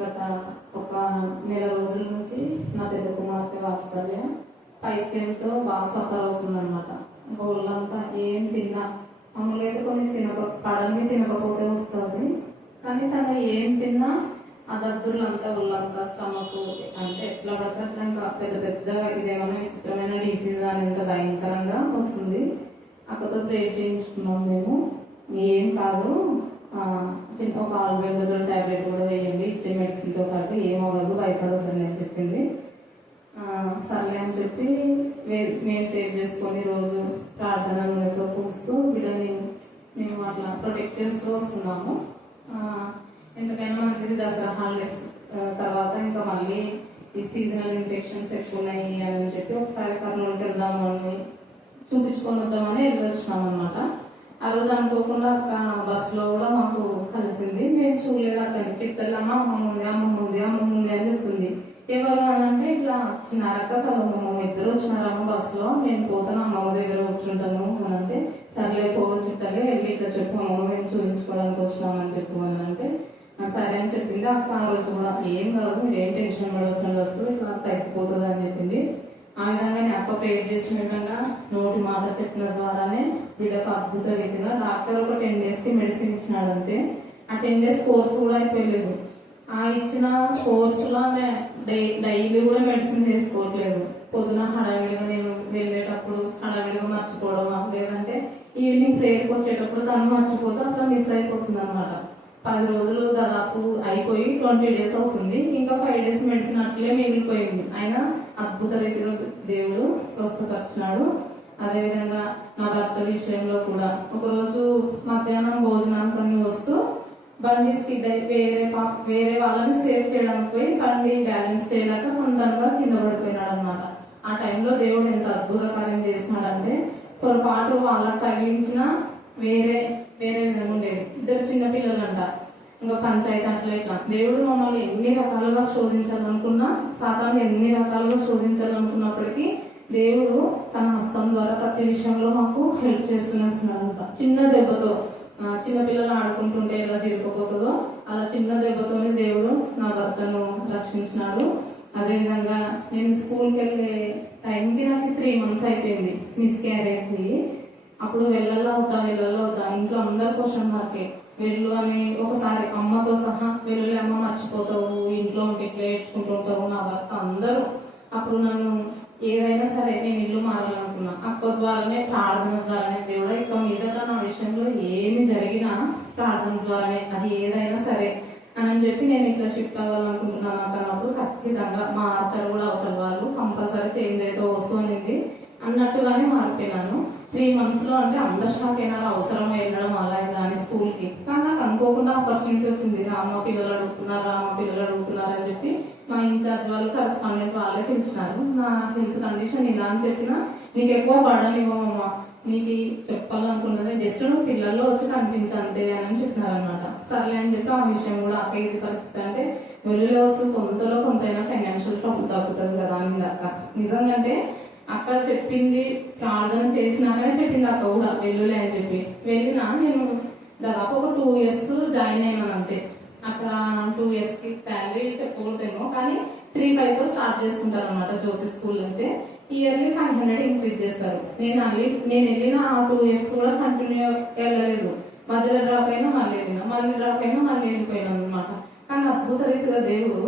గత ఒక నెల రోజుల నుంచి నా పెద్ద కుమార్తె వాత్సల్య పైత్యంతో బాగా సఫర్ అవుతుందన్నమాట. ఒళ్ళంతా ఏం తిన్నా మామూలుగా అయితే కొన్ని పడని తినకపోతే వస్తుంది, కానీ తను ఏం తిన్నా ఆ దద్దుర్లంతా ఒళ్ళంతా స్టమక్ అంటే ఎట్లా పడితే అట్లా ఇంకా పెద్ద పెద్దగా ఇదేమైనా విచిత్రమైన డిసీజ్ అని ఇంత భయంకరంగా వస్తుంది. అక్కతో ప్రేర్ చేయించుకున్నాం మేము. ఏం కాదు, చిన్న ఒక ఆల్బెండజోల్ ట్యాబ్లెట్ కూడా వేయండి, ఇచ్చే మెడిసిన్తో పాటు ఏమవ్వదు, భయపడవద్దని నేను చెప్పింది. సర్లే అని చెప్పి మేము టేక్ చేసుకొని రోజు ప్రార్థన నూనెతో పూస్తూ వీళ్ళని మేము అట్లా ప్రొటెక్ట్ చేస్తూ వస్తున్నాము. ఎందుకైనా మంచిది, దసరా హాలిడేస్ తర్వాత ఇంకా మళ్ళీ ఈ సీజనల్ ఇన్ఫెక్షన్స్ ఎక్కువ ఉన్నాయి అని చెప్పి ఒకసారి కర్నూలుకి వెళ్దాము అని చూపించుకొని వద్దామని వెళ్ళొచ్చినాం అనమాట. ఆ రోజు అనుకోకుండా అక్క బస్సులో కూడా మాకు కలిసింది. మేము చూడలేదు, అక్కడి చెప్తాము అమ్మమ్మ ఉంది అని చెప్తుంది. ఎవరు అని అంటే ఇట్లా చిన్నారక్క అమ్మమ్మ ఇద్దరు వచ్చినారమ్మ బస్సులో, నేను పోతాను అమ్మమ్మ దగ్గర కూర్చుంటాను అని అంటే, సర్లే పోవచ్చు తల్లి వెళ్ళి ఇట్లా చెప్పు అమ్మమ్మ మేము చూపించుకోవడానికి వచ్చినామని చెప్పు అని అంటే సరే అని చెప్పింది. అక్క ఆ రోజు కూడా ఏం కాదు, మీరు ఏం టెన్షన్ పడవచ్చండి, వస్తుంది ఇట్లా తగ్గిపోతుంది అని చెప్పింది. ఆ విధంగానే అక్క ప్రేర్ చేసిన విధంగా నోటి మాట చెప్పిన ద్వారానే వీళ్ళకి అద్భుత రీతిగా డాక్టర్ ఒక 10 days మెడిసిన్ ఇచ్చినాడు అంతే. ఆ 10 days కోర్స్ కూడా అయిపోయలేదు. ఆ ఇచ్చిన కోర్సులో డైలీ కూడా మెడిసిన్ వేసుకోవట్లేదు. పొద్దున హడావిడిగా నేను వెళ్ళేటప్పుడు హడావిడిగా మర్చిపోవడం, లేదంటే ఈవినింగ్ ప్రేయర్కి వచ్చేటప్పుడు తను మర్చిపోతే అట్లా మిస్ అయిపోతుంది అనమాట. 10 రోజులు దాదాపు అయిపోయి 20 days అవుతుంది. ఇంకా 5 days మెడిసిన్ అట్లే మిగిలిపోయింది. అయినా అద్భుత రీతిగా దేవుడు స్వస్థపరిచినాడు. అదేవిధంగా నా భర్త విషయంలో కూడా ఒకరోజు మధ్యాహ్నం భోజనానికి వస్తూ బండి స్కిడ్ అయి వేరే వాళ్ళని సేవ్ చేయడానికి పోయి బండి బ్యాలెన్స్ చేయలేక తొందరగా కింద పడిపోయినాడు అనమాట. ఆ టైంలో దేవుడు ఎంత అద్భుత కార్యం చేసినాడంటే, పొరపాటు వాళ్ళకి తగిలించిన వేరే విధంగా ఉండేది. 2 చిన్న పిల్లలంట, ఇంకా పంచాయతీ అట్లా ఇట్లా. దేవుడు మమ్మల్ని ఎన్ని రకాలుగా శోధించాలనుకున్నా, సాతాన్ని ఎన్ని రకాలుగా శోధించాలనుకున్నప్పటికీ దేవుడు తన హస్తం ద్వారా ప్రతి విషయంలో మాకు హెల్ప్ చేస్తున్నాడంట. చిన్న దెబ్బతో, చిన్న పిల్లలు ఆడుకుంటుంటే ఎలా జరిగిపోతుందో అలా చిన్న దెబ్బతోనే దేవుడు నా భర్తను రక్షించినాడు. అదేవిధంగా నేను స్కూల్కి వెళ్ళే టైంకి నాకు 3 months అయిపోయింది, మిస్క్యారేజ్. అప్పుడు వెళ్ళవుతా ఇంట్లో అందరు క్వశ్చన్ మార్కే. వెళ్ళు అని ఒకసారి అమ్మతో సహా వెళ్ళు అమ్మ మర్చిపోతావు, ఇంట్లో ఉంటే ఇట్లా ఏడ్చుకుంటూ ఉంటావు, నా భర్త అందరూ. అప్పుడు నన్ను ఏదైనా సరే నేను ఇల్లు మారాలనుకున్నా, అక్క ద్వారానే ప్రార్థన ద్వారానే దేవుడు ఇక మీదట నా విషయంలో ఏమి జరిగినా ప్రార్థన ద్వారానే, అది ఏదైనా సరే అని చెప్పి నేను ఇట్లా షిఫ్ట్ అవ్వాలనుకుంటున్నాను అన్నప్పుడు ఖచ్చితంగా మా అత్తలు కూడా అవుతారు, వాళ్ళు కంపల్సరీ చేంజ్ అయితే వస్తుంది అన్నట్టుగానే మారిపోయినాను. 3 months లో అంటే అందరు షాక్ అయినారు, అవసరం వెళ్ళడం అలా కానీ స్కూల్కి. కానీ నాకు అనుకోకుండా ఆపర్చునిటీ వచ్చింది. అమ్మ పిల్లలు అడుగుతున్నారు అని చెప్పి మా ఇన్ఛార్జ్ వాళ్ళు కరెస్పాండెంట్ వాళ్ళే పిలిచినారు. నా హెల్త్ కండిషన్ ఇలా అని చెప్పినా, నీకు ఎక్కువ పడనివ్వమ్మా, నీకు చెప్పాలనుకున్నది జస్ట్ నువ్వు పిల్లల్లో వచ్చి కనిపించంతే అని చెప్పినారనమాట. సర్లే అని చెప్పి ఆ విషయం కూడా అక్క ఇది పరిస్థితి అంటే వెళ్ళి వస్తూ కొంతైనా ఫైనాన్షియల్ ట్రబుల్ తగ్గుతుంది కదా అని అక్క. నిజంగా అంటే అక్క చెప్పింది, ప్రార్థన చేసినాకనే చెప్పింది అక్క కూడా వెల్లులే అని చెప్పి. వెళ్ళినా నేను దాదాపు ఒక 2 years జాయిన్ అయినాను అంతే. అక్కడ 2 years శాలరీ చెప్పకూడదేమో, కానీ 3,500 స్టార్ట్ చేసుకుంటారు అనమాట జ్యోతి స్కూల్ అయితే. ఇయర్లీ 500 ఇంక్రీజ్ చేస్తారు. నేను వెళ్ళిన ఆ 2 years కూడా కంటిన్యూ వెళ్ళలేదు. మధ్యలో డ్రాప్ అయినా మళ్ళీ వెళ్ళిపోయినాను అనమాట. కానీ అద్భుత రీతిగా దేవుడు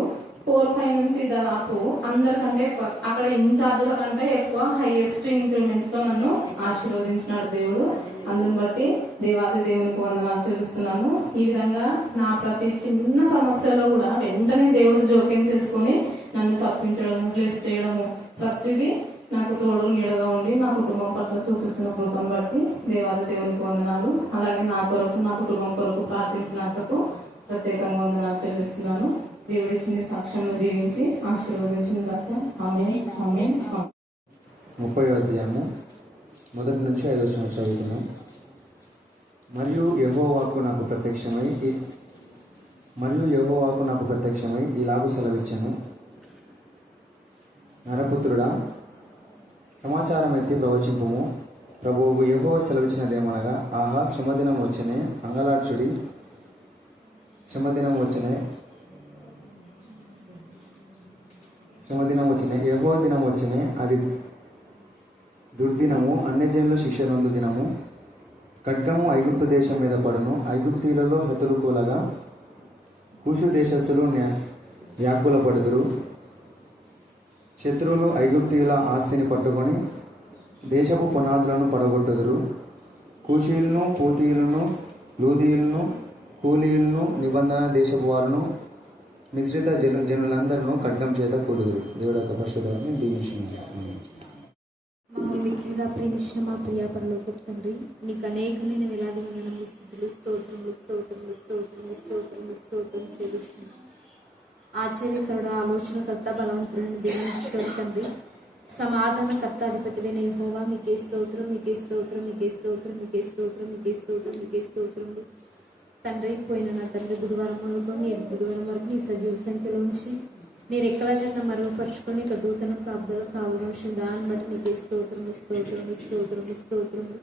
4-5 నుంచి దాదాపు అందరికంటే అక్కడ ఇన్ఛార్జ్ల కంటే ఎక్కువ హైయెస్ట్ ఇంక్రిమెంట్ తో నన్ను ఆశీర్వదించినాడు దేవుడు. అందుని బట్టి దేవాది దేవునికి వందనాలు చెల్లిస్తున్నాను. ఈ విధంగా నా ప్రతి చిన్న సమస్యలో కూడా వెంటనే దేవుడు జోక్యం చేసుకుని నన్ను తప్పించడం, బ్లెస్ చేయడము, ప్రతిదీ నాకు తోడు నీడగా ఉండి నా కుటుంబం పట్ల చూపిస్తున్న కృపను బట్టి దేవాది దేవునికి వందనాలు. అలాగే నా కొరకు, నా కుటుంబం కొరకు ప్రార్థించిన అక్కకు ప్రత్యేకంగా వందనాలు చెల్లిస్తున్నాను. దేవుడిచ్చిన సాక్ష్యం దీవించి ఆశీర్వదించిన దాకా ఆమేన్ ఆమేన్. 30వ అధ్యాయము 1 నుంచి 5వ వచనం చదువుతున్నాం. మరియు యెహోవాకు నాకు ప్రత్యక్షమై ఇలాగు సెలవిచ్చాను, నరపుత్రుడా, సమాచారం ఎత్తి ప్రవచింపుము. ప్రభువు యెహోవా సెలవిచ్చినదేమనగా, ఆహా, శ్రమదినం వచ్చనే, అంగలార్చుడి, శ్రమదినం వచ్చనే, శ్రమదినం వచ్చిన యెహోవా దినం వచ్చిన అది దుర్దినము, అన్యజనుల శిక్ష నొందు దినము. ఖడ్గము ఐగుప్తు దేశం మీద పడును, ఐగుప్తీయులలో హతులు కూలగా కూషు దేశస్థులు వ్యాకుల పడుదురు. శత్రువులు ఐగుప్తీయుల ఆస్తిని పట్టుకొని దేశపు పునాదులను పడగొట్టుదురు. కూషీలను, పూతీయులను, లూదీయులను, కూలీలను, నిబంధన దేశపు వారును, మిశ్రిత జనులందరూ ఖడ్గం చేత కూడుదురు. దేవుడు యొక్క పరిశుద్ధాన్ని దీవించును. మమ్మల్ని మిక్కిలిగా ప్రేమించిన మా ప్రియ పరలోకపు తండ్రి, నీకు అనేకమైన వేలాది వందనములు, స్తుతులు, స్తోత్రములు స్తోత్రములు స్తోత్రములు స్తోత్రములు స్తోత్రం చెల్లిస్తున్నాం. ఆశ్చర్యకరుడు, ఆలోచనకర్త, బలవంతుడైన దేవుని తండ్రి, సమాధానకర్త, అధిపతివైన యెహోవా, మీకే స్తోత్రం, మీకే స్తోత్రం, మీకే స్తోత్రం, మీకే స్తోత్రం, మీకే స్తోత్రం, మీకే స్తోత్రములు తండ్రి. పోయిన నా తండ్రి గురువారం మొదలుకొని బుధవారం వరకు నీ సజీవ సంఖ్యలో ఉంచి నీ రెక్కల జెండా మరుగుపరుచుకొని ఇక దూతను కాపుదల కావలసిన దాన్ని బట్టి నీకే స్తోత్రము స్తోత్రము స్తోత్రము స్తోత్రము.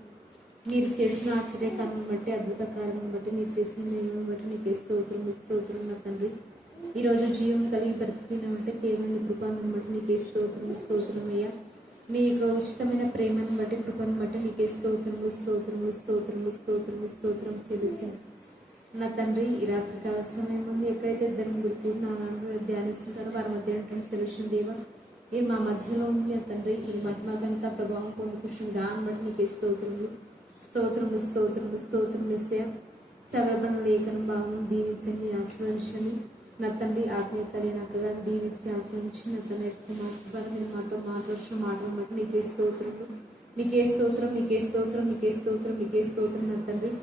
మీరు చేసిన ఆశ్చర్యకారణం బట్టి, అద్భుత కారణం బట్టి, మీరు చేసిన మేలును బట్టి నీకే స్తోత్రము స్తోత్రం నా తండ్రి. ఈరోజు జీవం కలిగి బ్రతికినామంటే కేవలం నీ కృపను బట్టి నీకే స్తోత్రము స్తోత్రం అయ్యా. మీ యొక్క ఉచితమైన ప్రేమను బట్టి, కృపను బట్టి నీకే స్తోత్రములు స్తోత్రములు స్తోత్రములు స్తోత్రములు స్తోత్రం చెల్లిస్తాను నా తండ్రి. ఈ రాత్రికాల సమయం ముందు ఎక్కడైతే ఇద్దరు ముగ్గురు నాన్న ధ్యానిస్తుంటారో వారి మధ్య ఉన్నటువంటి సెలక్షన్ దేవ, ఈ మా మధ్యలో ఉండే తండ్రి, ఈ మహిమగంత ప్రభావం పొందుకుని దాన్ని బట్టి నీకే స్తోత్రములు స్తోత్రములు స్తోత్రములు స్తోత్రం వేసే చదవబడిన లేఖన భాగం దీవించండి, ఆశ్రయించండి నా తండ్రి. ఆత్మీయతలే నక్కగా దీవించి ఆశ్రయించి నా తండ్రి ద్వారా మీరు మాతో మాట్లాడుతున్న మాటలు బట్టి నీకే స్తోత్రములు, మీకే స్తోత్రం, మీకే స్తోత్రం, మీకే స్తోత్రం, మీకే స్తోత్రం నా తండ్రి.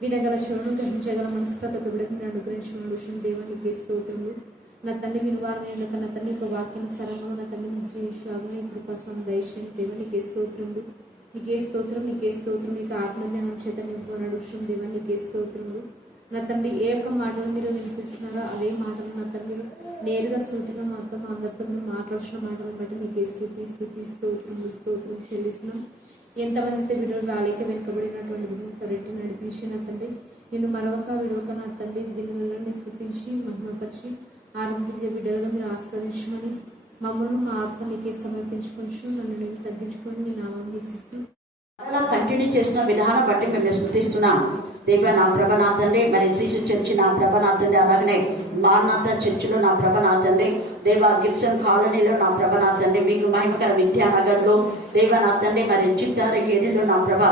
వినగల శివుడు, గ్రహించగల మనసు ప్రతి ఒక్క బిడ్డకు మీరు అనుగ్రహించిన విషయం దేవ నీకే స్తోత్రములు నా తండ్రి. వినివారణ నా తండ్రి ఒక వాక్యం సరంలో నా తండ్రి జీవించలాగా కృపాసం దయచేయండి దేవ నీకే స్తోత్రములు, మీకే స్తోత్రం, మీకే స్తోత్రం. మీకు ఆత్మజ్ఞానం చేత నింపుకున్నాడు విషయం దేవ నీకే స్తోత్రములు నా తండ్రి. ఏ ఒక్క మాటలు మీరు వినిపిస్తున్నారో అదే మాటలు నా తండ్రి నేరుగా సూటిగా మాతో మా అందరితో మీరు మాట్లాడుతున్న మాటలను బట్టి మీకే స్తుతి స్తుతి స్తోత్రములు స్తోత్రం చెల్లిస్తున్నాం. ఎంతమంది వీడియోలు రాలేక వెనుకబడినటువంటి రెట్టి నడిపించి నా తండ్రి, నేను మరొక విడవక నా తండ్రి దీనిని స్తుతించి మహిమపరిచి ఆనందించే బిడ్డలుగా మీరు ఆస్వాదించమని మమ్మల్ని మా ఆత్మ నీకే సమర్పించుకొని నన్ను నేను తగ్గించుకొని నేను ఆనందిస్తూ అలా కంటిన్యూ చేసిన విధానం బట్టి మేము స్మృతిస్తున్నాం దేవ. నా ప్రభనాథండి, మరి శిశు చర్చి నా ప్రభనాథండి, అలాగనే మారనాథ చర్చిలో నా ప్రభనాథండి, దేవ గిబ్సన్ కాలనీలో నా ప్రభనాథండి, మీకు మహిమకర విద్యానగర్లో దేవనాథండి, మరి చిత్తారగేడిలో నా ప్రభ,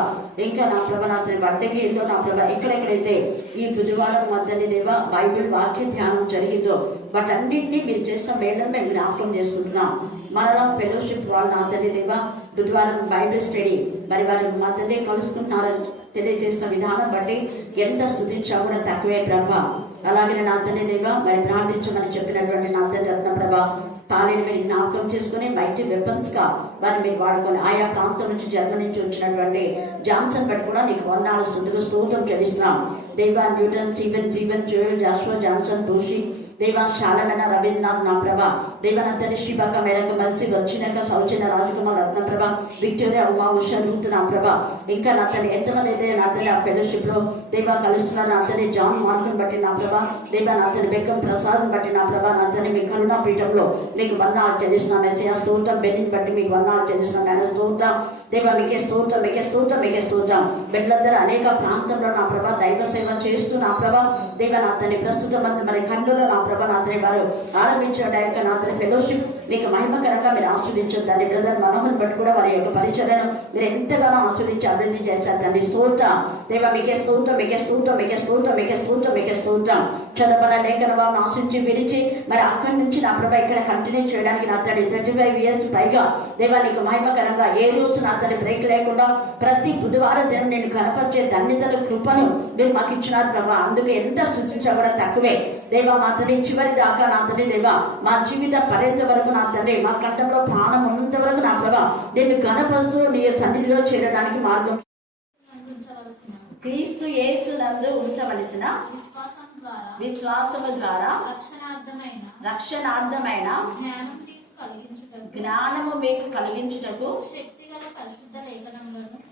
ఇంకా నా ప్రభనాథండి వడ్డగిరిలో నా ప్రభ, ఎక్కడెక్కడైతే ఈ బుధవారం మధ్యని దేవ బైబిల్ వాక్య ధ్యానం జరిగిందో వాటన్నింటినీ మీరు చేసిన మేళను మేము జ్ఞాపకం చేసుకుంటున్నాం. మరలా ఫెలోషిప్ వాళ్ళు నా తండ్రి దేవ బుధవారం బైబిల్ స్టడీ మరి వారు మా తండ్రి కలుసుకుంటున్నారని తెలియజేసిన విధానం బట్టి ఎంత స్తుతించా కూడా తక్కువే ప్రభా. అలాగే నా తండ్రి దేవ మరి ప్రార్థించమని చెప్పినటువంటి నా తండ్రి రత్న ప్రభ తాళిని మీరు జ్ఞాపకం చేసుకుని మైటీ వెపన్స్ గా వారిని మీరు వాడుకొని ఆయా ప్రాంతం నుంచి జర్మనీ నుంచి వచ్చినటువంటి జాన్సన్ బట్టి కూడా నీకు వందనాలు స్తుతులు స్తోత్రం చెల్లిస్తున్నాం దేవ. Newton, Steven, Jeevan, Joel, Joshua, Johnson, దోషి దేవ, శాలమైన రవీంద్రనాథ్ నా ప్రభ, దేవనంతని శివక మేరకు మరిసి వచ్చినాక సౌజన్య రాజకుమార్ రత్నప్రభ, విక్టోరియా, ఉమా, ఉషా, రూత్ నా ప్రభ, ఇంకా నా తల్లి ఎంతమంది అయితే నా తల్లి ఆ ఫెలోషిప్ లో దేవ కలుస్తున్నారు నా తల్లి జాన్ మార్కుని బట్టి నా ప్రభ, దేవ నా తల్లి బెక్కం ప్రసాద్ బట్టి నా ప్రభ, నా తల్లి మీ కరుణా పీఠంలో నీకు వందనాలు చెల్లిస్తున్నాం. మెస్సయా స్తోత్రం, బెన్నిని బట్టి మీకు వందనాలు చెల్లిస్తున్నాం. ఆయన స్తోత్రం దేవ, మీకే స్తోత్రం, మీకే స్తోత్రం, మీకే స్తోత్రం. బిడ్డలందరూ అనేక ప్రాంతంలో నా ప్రభ దైవ సేవ చేస్తూ నా ప్రభ దేవ నా తల్లి ప్రస్తుతం మరి ఖండలో నా ప్రభ నా తల్లి వారు ఆరంభించిన యొక్క నా తల్లి ఫెలోషిప్ మీకు మహిమకరంగా మీరు ఆస్వాదించొద్దండి. బ్రదర్ మనోహర్ బట్టి కూడా వారి యొక్క పరిచయను మీరు ఎంతగానో ఆస్వాదించి అభివృద్ధి చేశారు తండ్రి. స్తోత్రం దేవ, మీకే స్తోత్రం, మీకే స్తోత్రం, మీకే స్తోత్రం, మీకే స్తోత్రం, మీకే స్తోత్రం. చదవన లేఖన వారిని ఆశించి విరిచి మరి అక్కడి నుంచి నా ప్రభ ఇక్కడ కంటిన్యూ చేయడానికి నా తల్లి 35 years పైగా దేవ నీకు మహిమకరంగా ఏ రోజు నా తల్లి బ్రేక్ లేకుండా ప్రతి బుధవారం దినం నేను కనపరిచే ధన్యతల కృపను మీరు మాకు ఇచ్చినారు ప్రభా. అందుకే ఎంత సూచించా కూడా తక్కువే దేవ. మా తల్లి చివరి దాకా నా తల్లి దేవ మా జీవిత పర్యంత వరకు నా తల్లి మా కంఠంలో ప్రాణం ఉన్నంత వరకు నా ప్రభా నేను కనపరుస్తూ నీ సన్నిధిలో చేరడానికి మార్గం క్రీస్తు యేసు నందు ఉంచవలసిన విశ్వాసము ద్వారా రక్షణార్థమైన జ్ఞానము మీకు కలిగించుటకు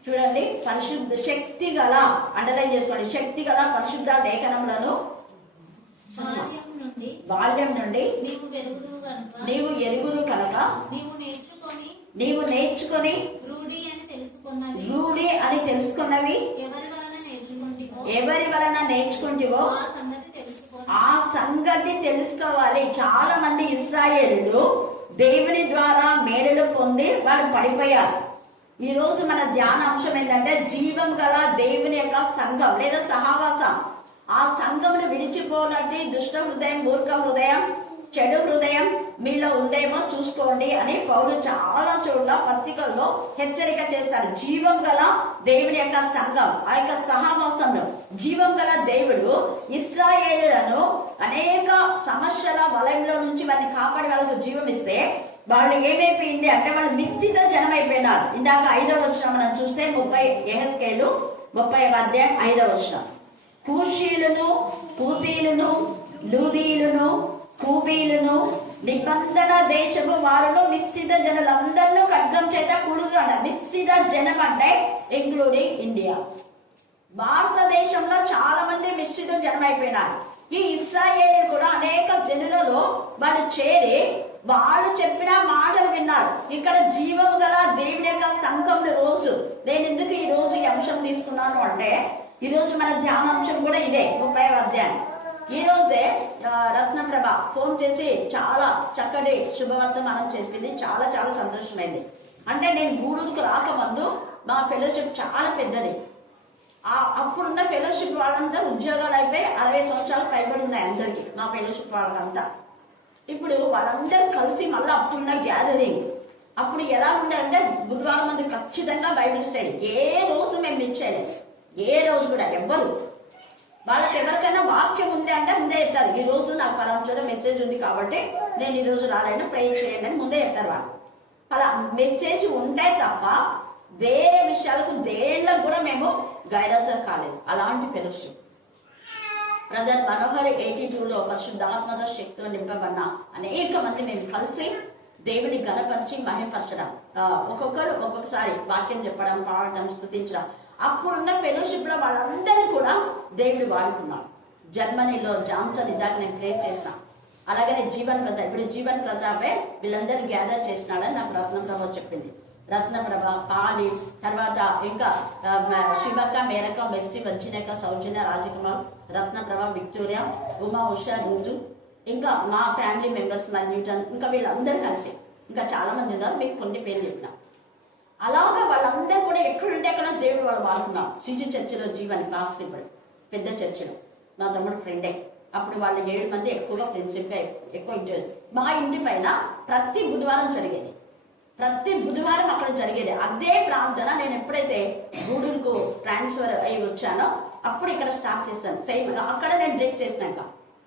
చూడండి పరిశుద్ధ శక్తి గల అండర్లైన్ చేసుకోండి, శక్తి గల పరిశుద్ధ లేఖనములను నుండి నీవు పెరుగుదువు గనుక నీవు ఎరుగుదు కనుక నీవు నేర్చుకొని రూఢి అని తెలుసుకున్నవి ఎవరి వలన నేర్చుకుంటివో ఆ సంగతి తెలుసుకోవాలి. చాలా మంది ఇశ్రాయేలులు దేవుని ద్వారా మేలులు పొంది వాళ్ళు పడిపోయారు. ఈ రోజు మన ధ్యాన అంశం ఏంటంటే జీవం గల దేవుని యొక్క సంఘం లేదా సహవాసం. ఆ సంఘమును విడిచిపోనట్టు దుష్ట హృదయం, మూర్ఖ హృదయం, చెడు హృదయం మీలో ఉందేమో చూసుకోండి అని పౌలు చాలా చోట్ల పత్రికల్లో హెచ్చరిక చేస్తాడు. జీవం గల దేవుని యొక్క సంఘం, ఆ యొక్క సహవాసంలో జీవం గల దేవుడు ఇశ్రాయేలులను అనేక సమస్యల వలయంలో నుంచి వారిని కాపాడి వాళ్ళకు జీవం ఇస్తే వాళ్ళు ఏమైపోయింది అంటే వాళ్ళు నిశ్చిత జనం అయిపోయినారు. ఇందాక 5వ వచనం మనం చూస్తే 30 అధ్యాయం 5వ వచనం. కూషీలను, పూతీలను, లూదీలను, కూబీలను, నిబంధన దేశము వారును నిశ్చిత జనులందరినీ ఖడ్గం చేత కూడుతాడు. నిశ్చిత జనం అంటే ఇంక్లూడింగ్ ఇండియా. భారతదేశంలో చాలా మంది నిశ్చిత జనం అయిపోయినారు. ఈ ఇశ్రాయేలు కూడా అనేక జనులలో వాళ్ళు చేరి వాళ్ళు చెప్పిన మాటలు విన్నారు. ఇక్కడ జీవము గల దేవుని యొక్క సంఘంలో రోజు నేను ఎందుకు ఈ రోజు ఈ అంశం తీసుకున్నాను అంటే ఈ రోజు మన ధ్యానాంశం కూడా ఇదే 30వ అధ్యాయం. ఈ రోజే రత్నప్రభ ఫోన్ చేసి చాలా చక్కటి శుభవర్తమానం చెప్పింది. చాలా చాలా సంతోషమైంది. అంటే నేను గూడూరుకు రాకముందు మా ఫెలోషిప్ చాలా పెద్దది. అప్పుడున్న ఫెలోషిప్ వాళ్ళంతా ఉద్యోగాలు అయిపోయి 60 సంవత్సరాలు పైబడి ఉన్నాయి అందరికి మా ఫెలోషిప్ వాళ్ళకంతా. ఇప్పుడు వాళ్ళందరూ కలిసి మళ్ళీ అప్పుడున్న గ్యాదరింగ్ అప్పుడు ఎలా ఉండాలంటే బుధవారం మంది ఖచ్చితంగా బైబిల్ స్టడీ. ఏ రోజు మేము మిస్ చేయలేదు. ఏ రోజు కూడా ఎవ్వరు వాళ్ళకి ఎవరికైనా వాక్యం ఉంది అంటే ముందే చెప్తారు. ఈ రోజు నాకు పలానా చోట మెసేజ్ ఉంది కాబట్టి నేను ఈ రోజు రాలేను, ప్రే చేయండి అని ముందే చెప్తారు వాళ్ళు. అలా మెసేజ్ ఉంటే తప్ప వేరే విషయాలకు దేళ్లకు కూడా మేము గైడెన్స్ కాలేదు. అలాంటి ఫెలోషిప్. బ్రదర్ మనోహర్ 82లో పరిశుద్ధాత్మతో శక్తితో నింపబడిన అనేక మంది మేము కలిసి దేవుని గణపరిచి మహిమపరచడం, ఒక్కొక్కరు ఒక్కొక్కసారి వాక్యం చెప్పడం, పాడడం, స్తుతించడం. అప్పుడున్న ఫెలోషిప్ లో వాళ్ళందరూ కూడా దేవుడు వాడుకున్నాడు. జర్మనీలో జాన్సన్ ఇందాక నేను ప్రే చేసిన, అలాగే జీవన్ ప్రతాప్, ఇప్పుడు జీవన్ ప్రతాపే వీళ్ళందరూ గ్యాదర్ చేసినాడని నాకు రత్నప్రభ చెప్పింది. రత్నప్రభ, పాలి, తర్వాత ఇంకా శివక్క, మేరక, మెస్సి, వంచినక, సౌజన్య, రాజకుమార్, రత్నప్రభ, విక్టోరియా, ఉమా, ఉషా, రోజు, ఇంకా మా ఫ్యామిలీ మెంబర్స్, న్యూటన్, ఇంకా వీళ్ళందరూ కలిసి ఇంకా చాలా మంది ఉన్నారు. మీకు కొన్ని పేర్లు చెప్పిన. అలాగా వాళ్ళందరూ కూడా ఎక్కడుంటే అక్కడ దేవుడు వాళ్ళు వాడుకున్నాం. సిజు చర్చిలో జీవన్ పాస్ట్ ఇప్పుడు పెద్ద చర్చిలో నా తమ్ముడు ఫ్రెండే. అప్పుడు వాళ్ళు 7 మంది ఎక్కువగా ఫ్రెండ్షిప్ ఎక్కువ ఇంటి. మా ఇంటి పైన ప్రతి బుధవారం జరిగేది. ప్రతి బుధవారం అక్కడ జరిగేది. అదే ప్రార్థన నేను ఎప్పుడైతే గూడూరుకు ట్రాన్స్ఫర్ అయ్యి వచ్చానో అప్పుడు ఇక్కడ స్టార్ట్ చేశాను. సేమ్ అక్కడ నేను బ్రేక్ చేసినాక,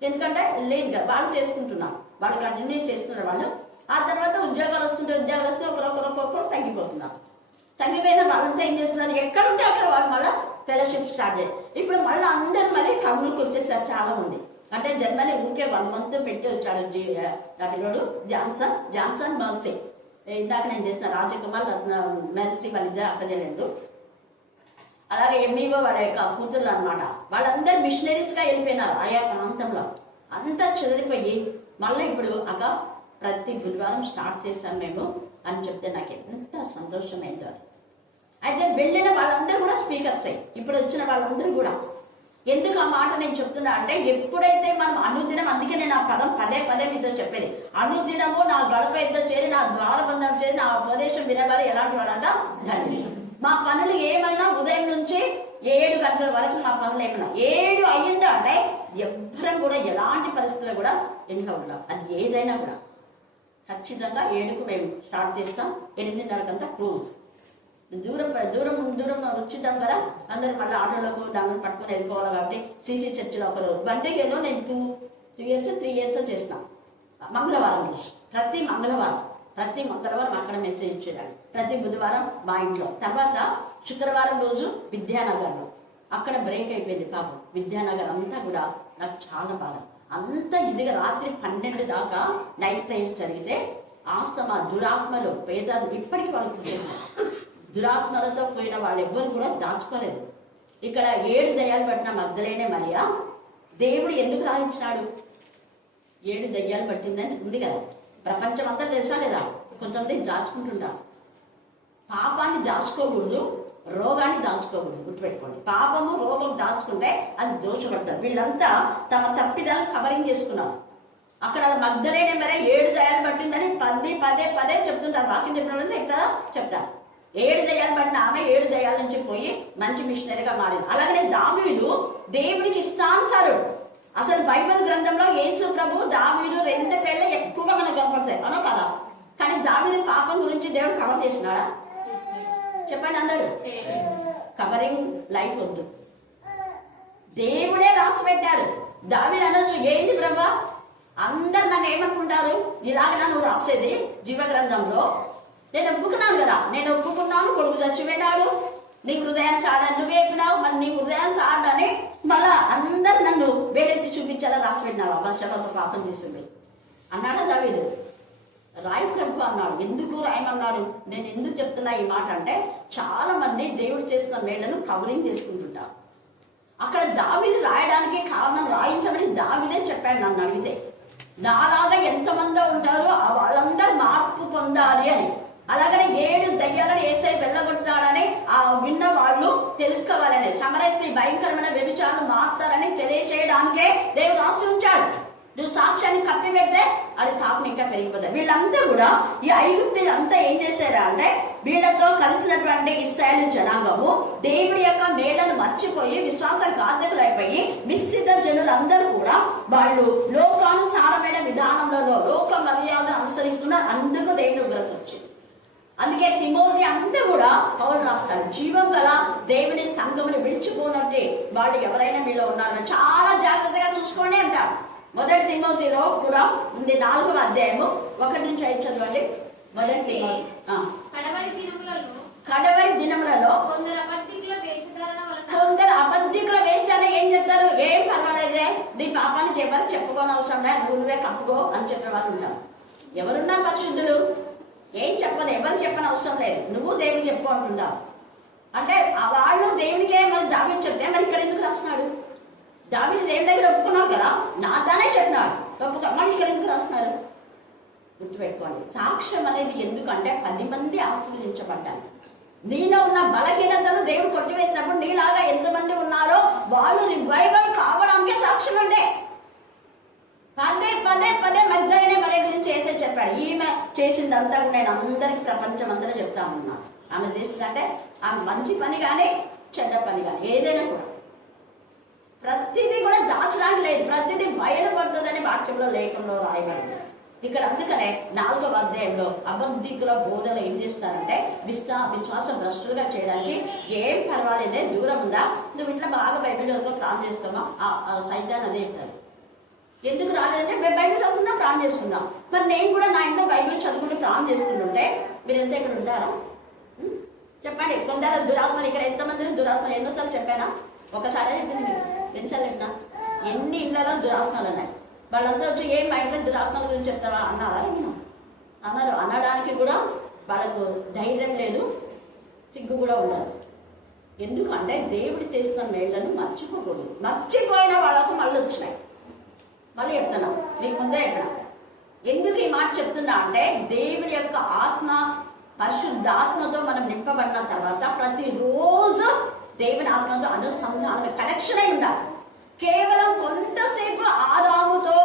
ఎందుకంటే లేదు వాళ్ళు చేసుకుంటున్నారు, వాళ్ళు కంటిన్యూ చేస్తున్నారు వాళ్ళు. ఆ తర్వాత ఉద్యోగాలు వస్తే ఒకరొకరు తగ్గిపోతున్నారు. తగ్గిపోయిన వాళ్ళంతా ఏం చేస్తున్నారు, ఎక్కడుంటే అక్కడ వాళ్ళు మళ్ళీ ఫెలోషిప్ స్టార్ట్ చేయాలి. ఇప్పుడు మళ్ళీ అందరూ మళ్ళీ కర్నూలుకి వచ్చేసారు చాలా మంది. అంటే జర్మనీ ఊరికే 1 month పెట్టి వచ్చాడు నా పిల్లడు జాన్సన్ మర్సీ. ఇందాక నేను చేసిన రాజకుమార్, మెర్సీ వాళ్ళిద్దరు అక్కడ చేయలేదు. అలాగే ఎంఈఓ వాళ్ళ యొక్క కూతుర్లు అనమాట. వాళ్ళందరూ మిషనరీస్ గా వెళ్ళిపోయినారు. ఆయా ప్రాంతంలో అంతా చెదిరిపోయి మళ్ళీ ఇప్పుడు అక్క ప్రతి బుధవారం స్టార్ట్ చేశాం మేము అని చెప్తే నాకు ఎంత సంతోషమైందో. అయితే వెళ్ళిన వాళ్ళందరూ కూడా స్పీకర్స్ అయ్యి ఇప్పుడు వచ్చిన వాళ్ళందరూ కూడా. ఎందుకు ఆ మాట నేను చెప్తున్నా అంటే ఎప్పుడైతే మనం అనుదినం, అందుకే నేను ఆ పదం పదే మీతో చెప్పేది, అనుదినము నా గడప ఎద్ద చేరి, నా ద్వారబంధం చేరి, నా ఉపదేశం వినేవారు ఎలాంటి వాళ్ళంట ధన్యులు. మా పనులు ఏమైనా ఉదయం నుంచి 7 గంటల వరకు మా పనులు ఏమైనా 7 అయ్యిందా అంటే ఎవ్వరం కూడా ఎలాంటి పరిస్థితుల్లో కూడా ఇంట్లో ఉండాలి. అది ఏదైనా కూడా ఖచ్చితంగా 7కు మేము స్టార్ట్ చేస్తాం. 8:30కంతా క్లోజ్. దూరం వచ్చిద్దాం కదా, అందరు మళ్ళీ ఆటోలకు దాన్ని పట్టుకుని వెళ్ళిపోవాలి. కాబట్టి సిసి చర్చిలో ఒకరు వంటకేదో నేను 2 years 3 years చేస్తాను. మంగళవారం ప్రతి మంగళవారం అక్కడ మెసేజ్ ఇచ్చేదాన్ని. ప్రతి బుధవారం మా ఇంట్లో. తర్వాత శుక్రవారం రోజు విద్యానగర్లో అక్కడ బ్రేక్ అయిపోయింది పాపం. విద్యానగర్ అంతా కూడా నాకు చాలా బాధ. అంత ఇదిగా రాత్రి 12 దాకా నైట్ ప్రేయర్స్ జరిగితే ఆస్తమా, దురాత్మలు, పేదలు ఇప్పటికీ వాళ్ళు పుట్టినారు. దురాత్మలతో పోయిన వాళ్ళు ఎవ్వరు కూడా దాచుకోలేదు. ఇక్కడ 7 దయ్యాలు పట్టిన మగ్దలేనే మరియా దేవుడు ఎందుకు రాయించినాడు? 7 దయ్యాలు పట్టిందని ఉంది కదా, ప్రపంచం అంతా తెలుసా లేదా? కొంతమంది దాచుకుంటుంటాం. పాపాన్ని దాచుకోకూడదు, రోగాన్ని దాచుకోకూడదు. గుర్తుపెట్టుకోండి, పాపము రోగం దాచుకుంటే అది దోషపడతారు. వీళ్ళంతా తమ తప్పిదాలను కవరింగ్ చేసుకున్నారు. అక్కడ మగ్ధలేని మరే 7 దయ్యాలు పట్టిందని పదే చెప్తుంటారు. వాక్యం చెప్పిన వాళ్ళు చెప్తారు. 7 దయ్యాలు పట్టిన ఆమె 7 దయ్యాల నుంచి పోయి మంచి మిషనరీగా మారింది. అలాగనే దావీదు దేవునికి ఇష్టానుసారుడు. అసలు బైబిల్ గ్రంథంలో యేసు ప్రభు దావీదు 2 పేర్లు ఎక్కువగా మనకు కనపడతాయి, అవునా కదా? కానీ దావీదు పాపం గురించి దేవుడు కవర్ చేసినాడా? చెప్పండి అందరూ. కవరింగ్ లైఫ్ వద్దు, దేవుడే రాసి పెట్టాడు. దావీదు అనొచ్చు, ఏంది ప్రభా అందరు నన్ను ఏమనుకుంటారు, ఇలాగ నువ్వు రాసేది జీవ గ్రంథంలో? నేను ఒప్పుకున్నాను కదా, నేను ఒప్పుకున్నాను, కొడుకు చచ్చిపోయినాడు, నీ హృదయాన్ని చాడని నువ్వు చెప్పినావు, మరి నీ హృదయాన్ని చాడని మళ్ళా అందరు నన్ను వేడెత్తి చూపించాలా రాసి పెట్టినావా? వర్షాలతో పాపం చేసింది అన్నాడా దావీదు? రాయి ప్రభు అన్నాడు. ఎందుకు రాయమన్నాడు? నేను ఎందుకు చెప్తున్నా ఈ మాట అంటే, చాలా మంది దేవుడు చేసిన మేళ్లను కవరింగ్ చేసుకుంటుంటారు. అక్కడ దావీదు రాయడానికి కారణం, రాయించమని దావీదే చెప్పాడు నన్ను అడిగితే. నాలాగా ఎంతమందో ఉంటారో వాళ్ళందరూ మార్పు పొందాలి అని. అలాగనే 7 దయ్యాలను ఏసై వెళ్ళగొడతాడని ఆ విన్న వాళ్ళు తెలుసుకోవాలని, సమరస్త్రీ భయంకరమైన వ్యభిచారాలు మారుతారని తెలియచేయడానికే దేవుడు రాసి ఉంచాడు. నువ్వు సాక్ష్యాన్ని కప్పి పెడితే అది పాపం ఇంకా పెరిగిపోతాయి. వీళ్ళంతా కూడా ఈ ఐగుప్తీయులంతా ఏం చేశారా అంటే, వీళ్ళతో కలిసినటువంటి ఇశ్రాయేలు జనాంగము దేవుడి యొక్క మేడను మర్చిపోయి విశ్వాసఘాతకులు అయిపోయి మిశ్రిత జనులందరూ కూడా వాళ్ళు లోకానుసారమైన విధానంలో లోక మర్యాదను అనుసరిస్తున్నారు. అందుకు దేవుని ఉగ్రత వచ్చింది. అందుకే తిమోతి అంతా కూడా పౌలు రాస్తాడు, జీవం గల దేవుని సంఘముని విడిచిపోనంటే వాళ్ళు ఎవరైనా మీలో ఉన్నారని చాలా జాగ్రత్తగా చూసుకోండి అంటారు. 1 తిమోతిలో కూడా ఉంది 4వ అధ్యాయము 1 నుంచి 5 చదవండి. 1 తిమోతి కడవరి దినములలో కొందరు అబద్ధికుల వేషాన్ని ఏం చెప్తారు, ఏం పర్వాలేదే, నీ పాపానికి ఎవరు చెప్పుకోని అవసరం లేదు, నువ్వే కప్పుకో అని చెప్పిన వాళ్ళు ఉంటారు. ఎవరున్నా పరిశుద్ధులు, ఏం చెప్పదు, ఎవరు చెప్పని అవసరం లేదు, నువ్వు దేవుడికి చెప్పు అంటున్నావు. అంటే వాళ్ళు దేవునికే మరి దావీదు చెప్తే మరి ఇక్కడ ఎందుకు రాస్తున్నాడు? దావీదు దేవుడి దగ్గర ఒప్పుకున్నాడు కదా, నాతోనే చెప్పినాడు ఒప్పుకో, మరి ఇక్కడ ఎందుకు రాస్తున్నారు? గుర్తుపెట్టుకోండి, సాక్ష్యం అనేది ఎందుకంటే 10 మంది ఆశీర్వదించబడ్డారు. నీలో ఉన్న బలహీనతను దేవుడు కొట్టివేసినప్పుడు నీలాగా ఎంతమంది ఉన్నారో వాళ్ళు రివైవల్ కావడానికే సాక్ష్యం ఉండే. పదే మధ్యలోనే మరే గురించి చేసే చెప్పాడు. ఈమె చేసిందంతా నేను అందరికి ప్రపంచం అంతా చెప్తా ఉన్నాను. ఆమె చేసిందంటే ఆమె మంచి పని కానీ చెడ్డ పని కానీ ఏదైనా కూడా ప్రతిదీ కూడా దాచడానికి లేదు, ప్రతిదీ బయలుపడుతుందని వాక్యంలో లేఖంలో రాయబడింది. ఇక్కడ అందుకనే 4వ అధ్యాయంలో అబద్ధికుల బోధన ఏం చేస్తారంటే విశ్వాస భ్రష్టులుగా చేయడానికి ఏం పర్వాలేదే, దూరం ఉందా, నువ్వు ఇట్లా బాగా బైబిల్ చదువుకో ప్రాణం చేస్తావా, సైతాన్ అదే చెప్తారు. ఎందుకు రాలేదంటే మేము బైబిల్ చదువుకున్నా ప్రాణం చేసుకున్నాం. మరి నేను కూడా నా ఇంట్లో బైబిల్ చదువుకుంటూ ప్రాణం చేసుకుంటుంటే మీరు ఎంత ఇక్కడ ఉంటారా? చెప్పండి. కొందరు దురాత్మలు ఇక్కడ ఎంతమంది దురాత్మలు ఎన్నోసార్లు చెప్పానా? ఒకసారి చెప్పింది మీరు ఎన్నిసార్లు చెప్పినా? ఎన్ని ఇళ్లలో దురాత్మలు ఉన్నాయి. వాళ్ళంతా వచ్చి ఏం మా ఇంట్లో దురాత్మల గురించి చెప్తావా అన్నారా? నేను అన్నారు. అనడానికి కూడా వాళ్ళకు ధైర్యం లేదు, సిగ్గు కూడా ఉండదు. ఎందుకంటే దేవుడు చేసిన మేళ్లను మర్చిపోకూడదు. మర్చిపోయిన వాళ్ళకు మళ్ళీ వచ్చినాయి. మళ్ళీ చెప్తున్నా, మీకు ముందే చెప్పినా. ఎందుకు ఈ మాట చెప్తున్నా అంటే, దేవుడి యొక్క ఆత్మ పరిశుద్ధాత్మతో మనం నింపబడిన తర్వాత ప్రతిరోజు దేవుని ఆత్మతో అనుసంధానం కనెక్షన్ అయి ఉండాలి. కేవలం కొంతసేపు ఆదాముతో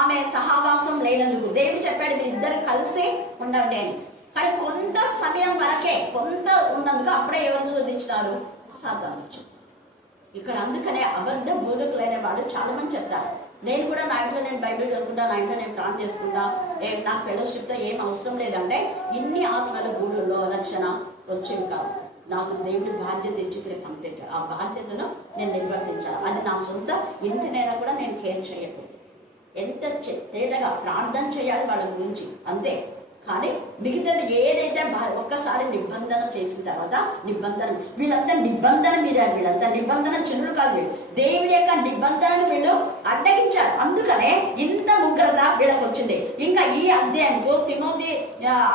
ఆమె సహవాసం లేనందుకు దేవుడు చెప్పాడు మీరు ఇద్దరు కలిసి ఉండండి అని. కానీ కొంత సమయం వరకే, కొంత ఉన్నందుకు అప్పుడే ఎవరు శోధించినారు? సాతాను. ఇక్కడ అందుకనే అబద్ధ బోధకులైన వాళ్ళు చాలా మంది చెప్తారు, నేను కూడా నా ఇంట్లో నేను బైబిల్ చదువుకుంటా, నా ఇంట్లో నేను ప్రార్థన చేసుకుంటా, నాకు ఫెలోషిప్తో ఏం అవసరం లేదంటే ఇన్ని ఆత్మల గూడుల్లో రక్షణ వచ్చేవి కావు. నాకు దేవుడి బాధ్యత ఇచ్చి పంపించాడు. ఆ బాధ్యతను నేను నిర్వర్తించాలి. అది నా సొంత ఇంటినైనా కూడా నేను కేర్ చేయట్లేదు. ఎంత తేటగా ప్రార్థన చేయాలి వాళ్ళ గురించి అంతే. కానీ మిగతాది ఏదైతే ఒక్కసారి నిబంధన చేసిన తర్వాత వీళ్ళంతా నిబంధన మీరారు. వీళ్ళంతా నిబంధన చిన్నులు కాదు, వీళ్ళు దేవుడి యొక్క నిబంధనను వీళ్ళు అడ్డగించారు. అందుకనే ఇంత ఉగ్రత వీళ్ళకి వచ్చింది. ఇంకా ఈ అధ్యాయంలో తిమోతి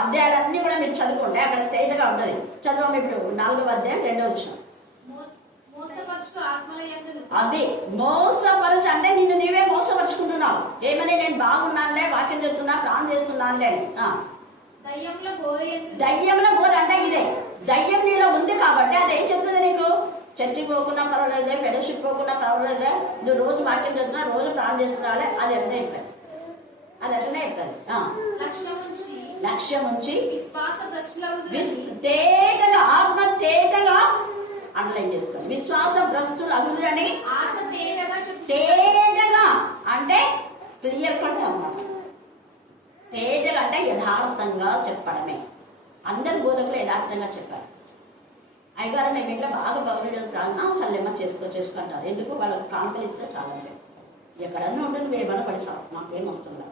అధ్యాయాలన్నీ కూడా మీరు చదువుకోండి, అక్కడ తేటగా ఉన్నది. చదవండి. ఇప్పుడు 4వ అధ్యాయం 2వ వచనం. మోసపరుచు ఆత్మల యందును అది మోసపరచు అంటే నిన్ను నీవే మోసపరుచుకుంటున్నావు. ఏమని? నేను బాగున్నానులే, వాక్యం చేస్తున్నా, ప్రాణం చేస్తున్నానులే. దయ్యముల బోధ యందును దయ్యంలో బోధ అంటే ఇదే. దయ్యం నీలో ఉంది కాబట్టి అదేం చెప్తుంది నీకు? చర్చికి పోకుండా పర్వాలేదే, ఫెలోషిప్ పోకుండా పర్వాలేదే, నువ్వు రోజు వాక్యం చేస్తున్నా, రోజు ప్రాణం చేస్తున్నావులే, అది అట్లనే చెప్తాది. అది అట్లనే చెప్తాది. లక్ష్యం ఉంచి విశ్వాస భ్రష్టులగుదురని తేటగా, ఆత్మ తేటగా అండర్లైన్ చేసుకోండి. విశ్వాస భ్రష్టులు అగుదురని ఆత్మ తేటగా తేటగా అంటే క్లియర్ కట్ అన్నమాట. తేటగా అంటే యథార్థంగా చెప్పడమే. అందరు బోధకులు యథార్థంగా చెప్పారు. అయ్యగారు మేము ఇట్లా బాగా బౌద్ధులు ప్రాణం సల్లెమ్మ చేసుకుంటారు. ఎందుకు? వాళ్ళకి కాన్ఫిడెన్స్ చాలా ఎక్కడన్నా ఉంటుంది, వేమన పడిసావు, మాకేమవుతుందా?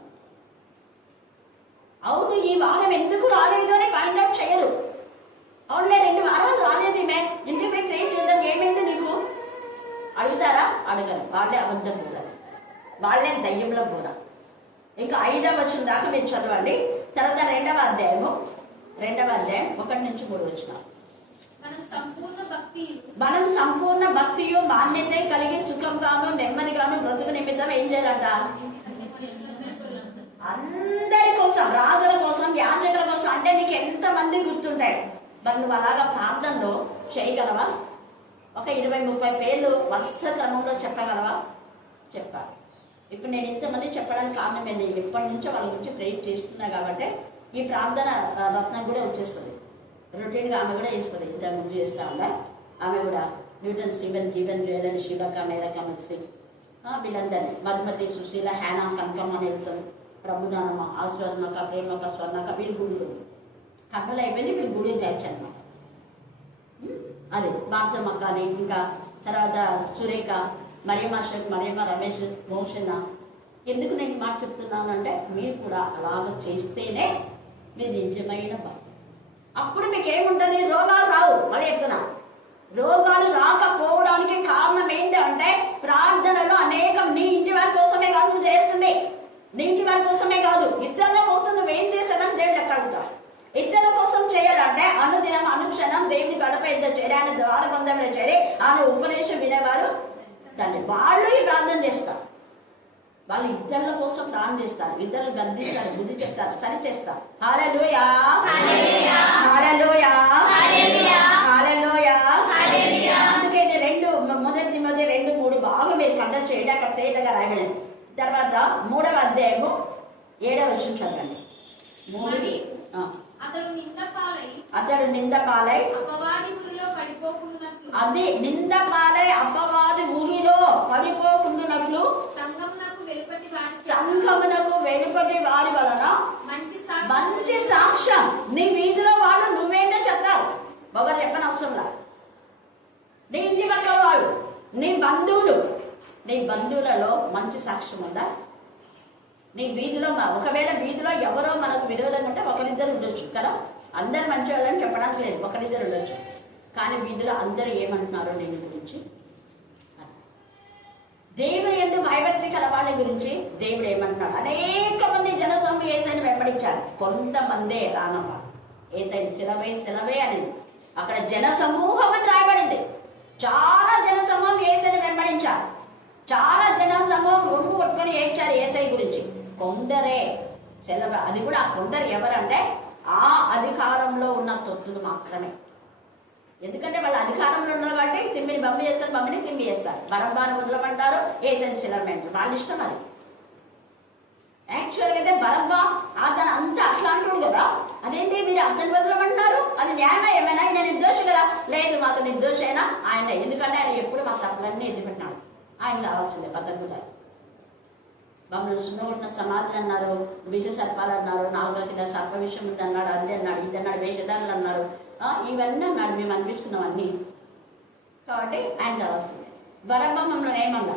అవును, ఈ వారం ఎందుకు రాలేదు అని ఫైండ్ అవుట్ చేయరు. అవునులే 2 వారాలు రాలేదు, ఈమె ఇంటికి పోయి ప్రే చేద్దాం, ఏమైంది నీకు అడుగుతారా? అడగరు. వాళ్ళే అబద్ధం బోధ, వాళ్ళే దయ్యంలో బోధ. ఇంకా 5వ వచనం దాకా మీరు చదవండి. తర్వాత 2వ అధ్యాయం 1 నుంచి 3 వచనాలు. మనం సంపూర్ణ భక్తియు మాన్యత కలిగి సుఖంగాను నెమ్మదిగాను బ్రతుకు నిమిత్తం ఏం చేయాలంట? అందరి కోసం, రాజుల కోసం, యాజకుల కోసం. అంటే నీకు ఎంతమంది గుర్తుంటాయి? మరి నువ్వు అలాగా ప్రార్థనలో చేయగలవా? ఒక 20-30 పేర్లు వరుస క్రమంలో చెప్పగలవా? చెప్పాలి. ఇప్పుడు నేను ఇంతమంది చెప్పడానికి కారణం ఏంటి? ఎప్పటి నుంచో వాళ్ళ గురించి ప్రేర్ చేస్తున్నా కాబట్టి ఈ ప్రార్థన రత్నం కూడా వచ్చేస్తుంది. రొటీన్గా ఆమె కూడా చేస్తుంది. ఇంత ముందు చేస్తా ఉందా ఆమె కూడా. న్యూటన్ స్టీవెన్, జీవన్ జ్యువెలన్, శివక, మేరక, మెస్సి, వీళ్ళందరినీ, మధుమతి, సుశీల, హ్యానా, కనకమ్మ, నెల్సన్, ప్రభుదానమ్మ, ఆశీర్వాదమక, ప్రేమక, స్వర్ణక, వీళ్ళు గుళ్ళు కథలు అయిపోయింది. వీళ్ళు గుడి బ్యాచ్ అనమాట. అది భారతమ్మ కానీ, ఇంకా తర్వాత సురేఖ, మరియమ్మ షేక్, మరియమ్మ, రమేష్, మోషన్. ఎందుకు నేను మాట చెప్తున్నానంటే మీరు కూడా అలాగ చేస్తేనే మీరు నిజమైన భక్తి. అప్పుడు మీకు ఏముంటుంది? రోగాలు రావు. మళ్ళీ చెప్తున్నా, రోగాలు రాకపోవడానికి కారణం ఏంటి అంటే ప్రార్థనలో అనేకం. నీ ఇంటి వారి కోసమే కాదు నువ్వు చేస్తుంది, నీ ఇంటి వారి కోసమే కాదు, ఇతరుల కోసం నువ్వేం చేశానని దేవుడు ఎక్కడ అడుగుతాడు. ఇతరుల కోసం చేయాలంటే అనుదినం, అనుక్షణం దేవుని గడప ఎద్ద చేరి, ఆయన ద్వారబంధంలో చేరి, ఆయన ఉపదేశం వినేవాడు దాన్ని వాళ్ళు ఈ ప్రార్థన చేస్తారు. వాళ్ళు ఇతరుల కోసం ప్రార్థన చేస్తారు, ఇతరులు గద్దిస్తారు, బుద్ధి చెప్తారు, సరి చేస్తారు. హల్లెలూయా, హల్లెలూయా, హల్లెలూయా. అందుకే ఇది 1 తిమోతి 2:3 బాగా మీరు కంట చేయడం అక్కడ తేటగా రాయబడింది. తర్వాత 3వ అధ్యాయము 7వ వచనం చదవండి. అతడు నిందపాలై అపవాది ఊరిలో పడిపోకున్నట్లు, అది నిందపాలై అపవాది ఊరిలో పడిపోకుండానట్లు సంఘమునకు వెలుపటి వారి వలన మంచి సాక్ష్యం. నీ వీధిలో వాళ్ళు నువ్వేంటో చెప్తావు, బాగా చెప్పని అవసరంలా. నీ ఇంటి పక్కల వాళ్ళు, నీ బంధువులలో మంచి సాక్ష్యం ఉందా? నీ వీధిలో, ఒకవేళ వీధిలో ఎవరో మనకు విరోధంగా ఉంటే ఒకరిద్దరు ఉండొచ్చు కదా, అందరు మంచి వాళ్ళని చెప్పడానికి లేదు, ఒకరిద్దరు ఉండొచ్చు. కానీ వీధిలో అందరూ ఏమంటున్నారో నేను గురించి, దేవుని ఎందుకు భయభక్తి కల వాళ్ళ గురించి దేవుడు ఏమంటున్నాడు? అనేక మంది జనసమూహం ఏసైని వెంబడించారు, కొంతమందే రానమ్మ. ఏసైని సెలవే అనేది అక్కడ జనసమూహం అని రాయబడింది. చాలా జనసమూహం ఏసైని వెంబడించారు, చాలా జనసమూహం రొమ్ము కొట్టుకొని ఏడ్చారు ఏసై గురించి. కొందరే సెలవు. అది కూడా ఆ కొందరు ఎవరంటే ఆ అధికారంలో ఉన్న తొత్తులు మాత్రమే. ఎందుకంటే వాళ్ళు అధికారంలో ఉన్నారు కాబట్టి తిమ్మిని బొమ్మ చేస్తారు, బొమ్మని తిమ్మి చేస్తారు, బరబ్బాను వదలమంటారు, ఏసైని సెలవు వాళ్ళ ఇష్టం. అది యాక్చువల్గా అయితే బరబ్బా అతను అంతా అట్లా అంటున్నాడు కదా, అదేంటి మీరు అతను వదలమంటున్నారు? అది న్యాయమా? ఏమైనా ఆయన నిర్దోషి కదా? లేదు, మాకు నిర్దోషి అయినా ఆయన, ఎందుకంటే ఆయన ఎప్పుడు మా తప్పులన్నీ ఎదుపెట్టినాడు, ఆయన రావాల్సిందే పద్ధతి. మమ్మల్ని సున్నగొట్టిన సమాధులు అన్నారు, విష సర్పాలు అన్నారు, 4 కింద సర్ప విషయం ఉంది అన్నాడు, అది అన్నాడు, ఇది అన్నాడు, వేషధారులు అన్నారు, ఇవన్నీ అన్నాడు. మేము అనిపించుకున్నాం అన్నీ. కాబట్టి ఆయన కావాల్సిందే. బరబ్బా మమ్మల్ని ఏమన్నా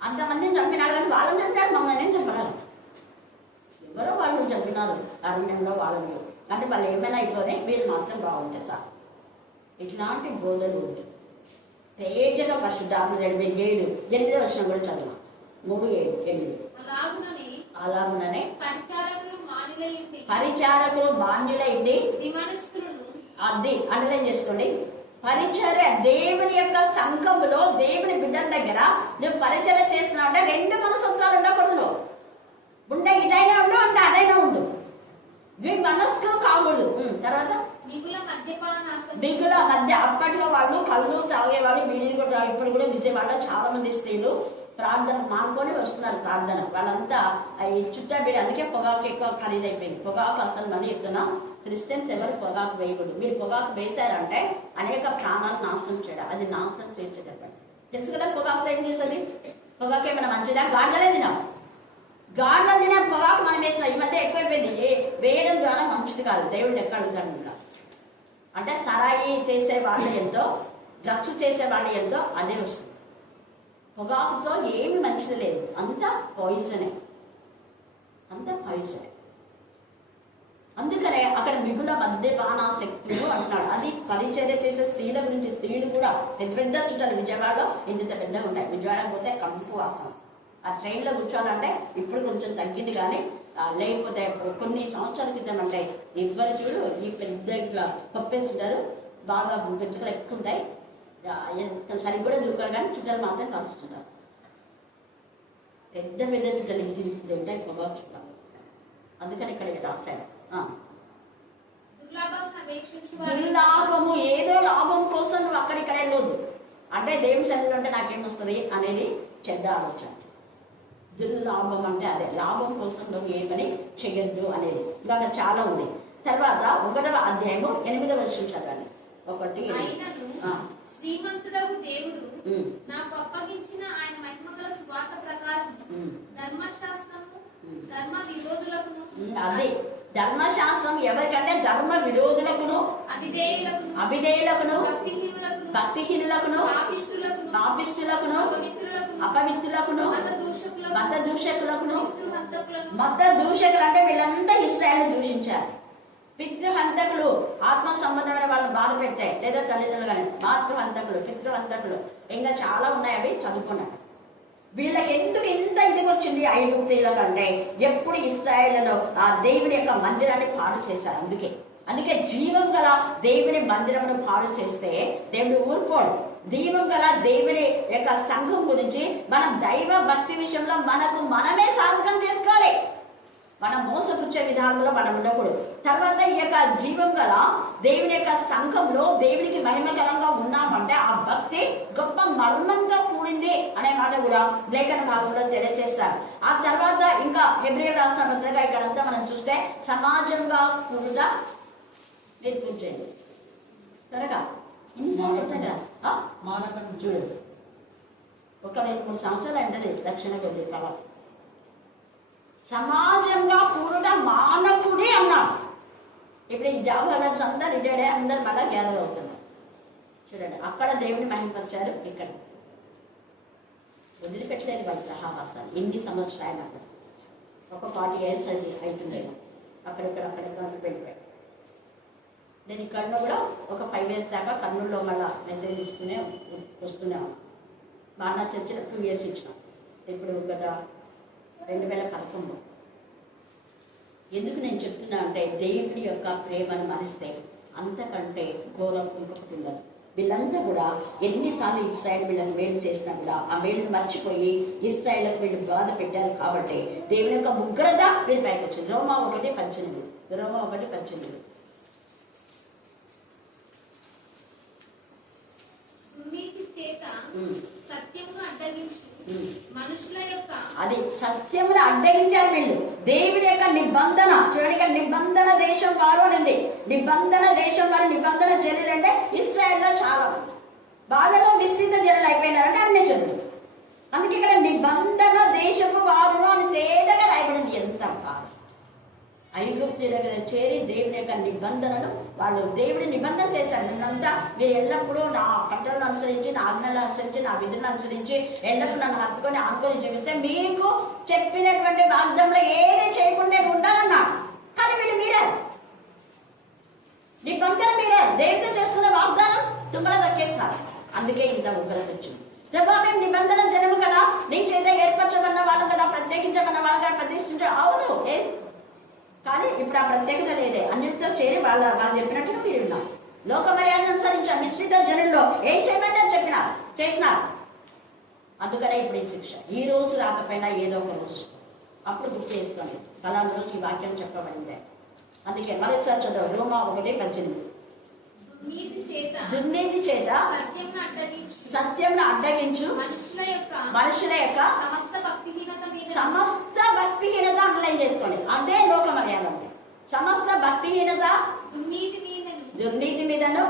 అంతమందిని చంపినాడు, కానీ వాళ్ళని చంపాడు, మమ్మల్ని ఏం చంపలేదు. ఎవరో వాళ్ళు చంపినారు అరణ్యంలో వాళ్ళని. అంటే వాళ్ళు ఏమైనా అయిపోయి వీళ్ళు మాత్రం బాగుంటాయి సార్. ఇట్లాంటి బోధలు ఉంటాయి. తేజగా పరిశుద్ధాత్మ 7:8 వర్షం కూడా చదువు 3:7. అలాగుననే పరిచారకులు మాన్యులైంది. అది అండర్లైన్ చేసుకోండి. పరిచర్య దేవుని యొక్క సంఘములో దేవుని బిడ్డల దగ్గర నువ్వు పరిచర్య చేస్తున్నావు అంటే 2 మనస్తత్వాలు ఉండకూడదు. ఉండే ఇదైనా ఉండు అంటే అదైనా ఉండు. మీ మనస్కు కాకూడదు. తర్వాత బిగుల మధ్య అప్పట్లో వాళ్ళు కళ్ళు తాగేవాళ్ళు, బీడీలు కూడా ఇప్పుడు కూడా విజయవాడలో చాలా మంది స్త్రీలు ప్రార్థన మానుకొని వస్తున్నారు. ప్రార్థన వాళ్ళంతా ఈ చుట్టా బీడి, అందుకే పొగాకు ఎక్కువ ఖరీదైపోయింది. పొగాకు అసలు మళ్ళీ చెప్తున్నా, క్రిస్టియన్స్ ఎవరు పొగాకు వేయకూడదు. మీరు పొగాకు వేశారంటే అనేక ప్రాణాలు నాశనం చేయడం, అది నాశనం చేసేటప్పుడు తెలుసు కదా. పొగాకుతో ఏం చేస్తుంది? పొగాకు ఏమైనా మంచిదా? గాడిదలే తినాం, గాడిదలు తినాం. పొగాకు మనం వేసినాం. ఈ మధ్య ఎక్కువైపోయింది. వేయడం ద్వారా మంచిది కాదు. దేవుడు ఎక్కడ అడుగుతాడు కూడా అంటే సరాయి చేసే వాళ్ళు ఎంతో, డ్రగ్స్ చేసే వాళ్ళు ఎంతో అదే వస్తుంది. పొగాకుతో ఏమి మంచిది లేదు, అంతా పాయిజనే, అంతా పాయిజనే. అందుకనే అక్కడ మిగుల మద్యపాన శక్తులు అంటున్నాడు. అది పరిచర్య చేసే స్త్రీల గురించి. స్త్రీలు కూడా పెద్ద పెద్ద చుట్టాలు విజయవాడలో ఇంత పెద్దగా ఉంటాయి. విజయవాడ పోతే కంపు వాసన. ఆ ట్రైన్లో కూర్చోవాలంటే ఇప్పుడు కొంచెం తగ్గింది, కానీ లేకపోతే కొన్ని సంవత్సరాల క్రితం అంటే ఇవ్వరు చూడు, ఈ పెద్ద ఇట్లా పప్పేస్తుంటారు, బాగా పెట్టుకలు ఎక్కువ ఉంటాయి, సరిగ్గా కూడా దూకారు, కానీ చుట్టాలు మాత్రం కలుస్తుంటారు. పెద్ద పెద్ద చుట్టాలు ఇది ఉంటాయి, పొగాకు చుట్టాలు. అందుకని ఇక్కడ రాశారు దుర్లాభము. ఏదో లాభం కోసం నువ్వు అక్కడిక్కడ వెళ్ళొద్దు. అంటే దేవుని సన్నిధిలో అంటే నాకేమొస్తుంది అనేది చెడ్డ ఆలోచన. దుర్లాభం అంటే అదే, లాభం కోసం నువ్వు ఏ పని చెయ్యొద్దు అనేది. ఇలాగ చాలా ఉంది. తర్వాత 1వ అధ్యాయము 8వ వచనం చదవండి. 1 శ్రీమంతుడగు దేవుడు నాకు అప్పగించిన ఆయన మహిమగల సువార్త ప్రకారం ధర్మశాస్త్రము ధర్మ విరోధులకును, అది ధర్మశాస్త్రం ఎవరికంటే ధర్మ విరోధులకును, అవిధేయులకును, భక్తిహీనులకును, పాపిష్టులకును, అపవిత్రులకును, మత దూషకులకును. మత దూషకులు అంటే వీళ్ళంతా ఇశ్రాయేలును దూషించారు. పితృహంతకులు, ఆత్మ సంబంధమైన వాళ్ళు బాధ పెడతాయి, లేదా తల్లిదండ్రులు కానీ. మాతృహంతకులు, పితృహంతకులు, ఇంకా చాలా ఉన్నాయి, అవి చదువుకున్నాడు. వీళ్ళకి ఎందుకు ఇంత ఇదికి వచ్చింది? ఐగుప్తీయుల కంటే ఎప్పుడు ఇశ్రాయేలులో ఆ దేవుని యొక్క మందిరాన్ని పాడు చేశారు. అందుకే జీవం గల దేవుని మందిరమును పాడు చేస్తే దేవుడు ఊరుకోడు. జీవం గల దేవుని యొక్క సంఘం గురించి మనం దైవ భక్తి విషయంలో మనకు మనమే సాధకం చేసుకోవాలి. మనం మోసపుచ్చే విధానంలో మనం ఉండకూడదు. తర్వాత ఈ యొక్క జీవం గల దేవుని యొక్క సంఘంలో దేవునికి మహిమకరంగా ఉన్నామంటే ఆ భక్తి గొప్ప మర్మంతో కూడింది అనే మాట కూడా లేఖన భాగంలో తెలియజేస్తారు. ఆ తర్వాత ఇంకా హెబ్రీయులకు రాసిన పత్రిక ఇక్కడంతా మనం చూస్తే సమాజంగా కూడా మీరు కూర్చోండి త్వరగా. చూడండి, ఒక 2-3 సంవత్సరాలు అంటది రక్షణ కొద్ది కావాలి. సమాజంగా కూడుట మానకుడి అన్నాడు. ఇప్పుడు ఈ జాబ్ హోల్డర్స్ అంతా రిటైర్డ్ అయ్యి అందరు మళ్ళీ గ్యాదర్ అవుతున్నారు. చూడండి, అక్కడ దేవుని మహిమపరిచారు, ఇక్కడ వదిలిపెట్టలేదు వాళ్ళు సహవాసాలు. ఎన్ని సంవత్సరాలు అక్కడ ఒక 40 years అది అవుతుందేమో. అక్కడెక్కడ వెళ్ళిపోయాడు. నేను ఇక్కడ కూడా ఒక 5 years దాకా కర్నూలులో మళ్ళీ మెసేజ్ ఇస్తూనే వస్తున్నాను. బాగా చర్చలో 2 years ఇచ్చినాం. ఇప్పుడు గత 2011. ఎందుకు నేను చెప్తున్నా అంటే దేవుని యొక్క ప్రేమను మరిస్తే అంతకంటే ఘోరం ఇంకొకటి ఉండదు. వీళ్ళంతా కూడా ఎన్నిసార్లు ఇశ్రాయేలు వీళ్ళని మేలు చేసినా కూడా ఆ మేలును మర్చిపోయి ఇశ్రాయేలుకు వీళ్ళు బాధ పెట్టారు. కాబట్టి దేవుని యొక్క ఉగ్రత వీళ్ళు పైకి వచ్చింది. రోమా 1:18. అది సత్యమును అడ్డగించారు వీళ్ళు. దేవుని యొక్క నిబంధన చూడండి, ఇక్కడ నిబంధన దేశం వారు అనేది. నిబంధన దేశం వారు, నిబంధన జనులు అంటే ఇశ్రాయేల్లో చాలా వాళ్ళలో విస్తృత జనులు అయిపోయినారంటే అన్ని జనులు. అందుకే ఇక్కడ నిబంధన దేశపు వారు అని తేటగా రాయబడింది. ఎంత బాగా ఐగుప్తు దగ్గర చేరి దేవుని యొక్క నిబంధనలు వాళ్ళు దేవుడి నిబంధన చేశారు. నిన్నంతా మీరు ఎల్లప్పుడూ నా కట్టలను అనుసరించి, నా ఆజ్ఞలను అనుసరించి, నా విధులను అనుసరించి ఎల్లప్పుడూ నన్ను హత్తుకొని ఆనుకొని జీవిస్తే మీకు చెప్పినటువంటి వాగ్దానంలో ఏది చేయకుండా ఉండాలన్నాడు. కానీ వీళ్ళు మీరారు, నిబంధన మీరారు. దేవుడితో చేస్తున్న వాగ్దానం తుమ్మల దక్కేస్తున్నారు. అందుకే ఇంత ఉగ్రత వచ్చింది. ప్రభా మేము నిబంధన జనము కదా, నీ చేత ఏర్పరచమన్న వాళ్ళు కదా, ప్రత్యేకించమన్న వాళ్ళు కదా, ప్రతిష్ఠించ అవును. కానీ ఇప్పుడు ఆ ప్రత్యేకత లేదే. అన్నిటితో చేరి వాళ్ళు చెప్పినట్టుగా మీరు ఉన్నారు. లోక మర్యాదను అనుసరించారు. నిశ్చిత జనుల్లో ఏం చేయమంటే చేసినారు. అందుకనే ఇప్పుడు ఈ శిక్ష. ఈ రోజు రాకపోయినా ఏదో ఒక రోజు అప్పుడు గుర్తు చేసుకోండి, ఫలానా రోజు ఈ వాక్యం చెప్పబడిందే. అందుకే మరొకసారి చదువు, రోమా 1:18. దుర్నీతి చేత సత్యంను అడ్డగించు మనుషుల యొక్క సమస్త భక్తిహీనత అండర్లైన్ చేసుకోండి. అదే లోక మర్యాద అంటే. సమస్త భక్తిహీనత, దుర్నీతి మీదను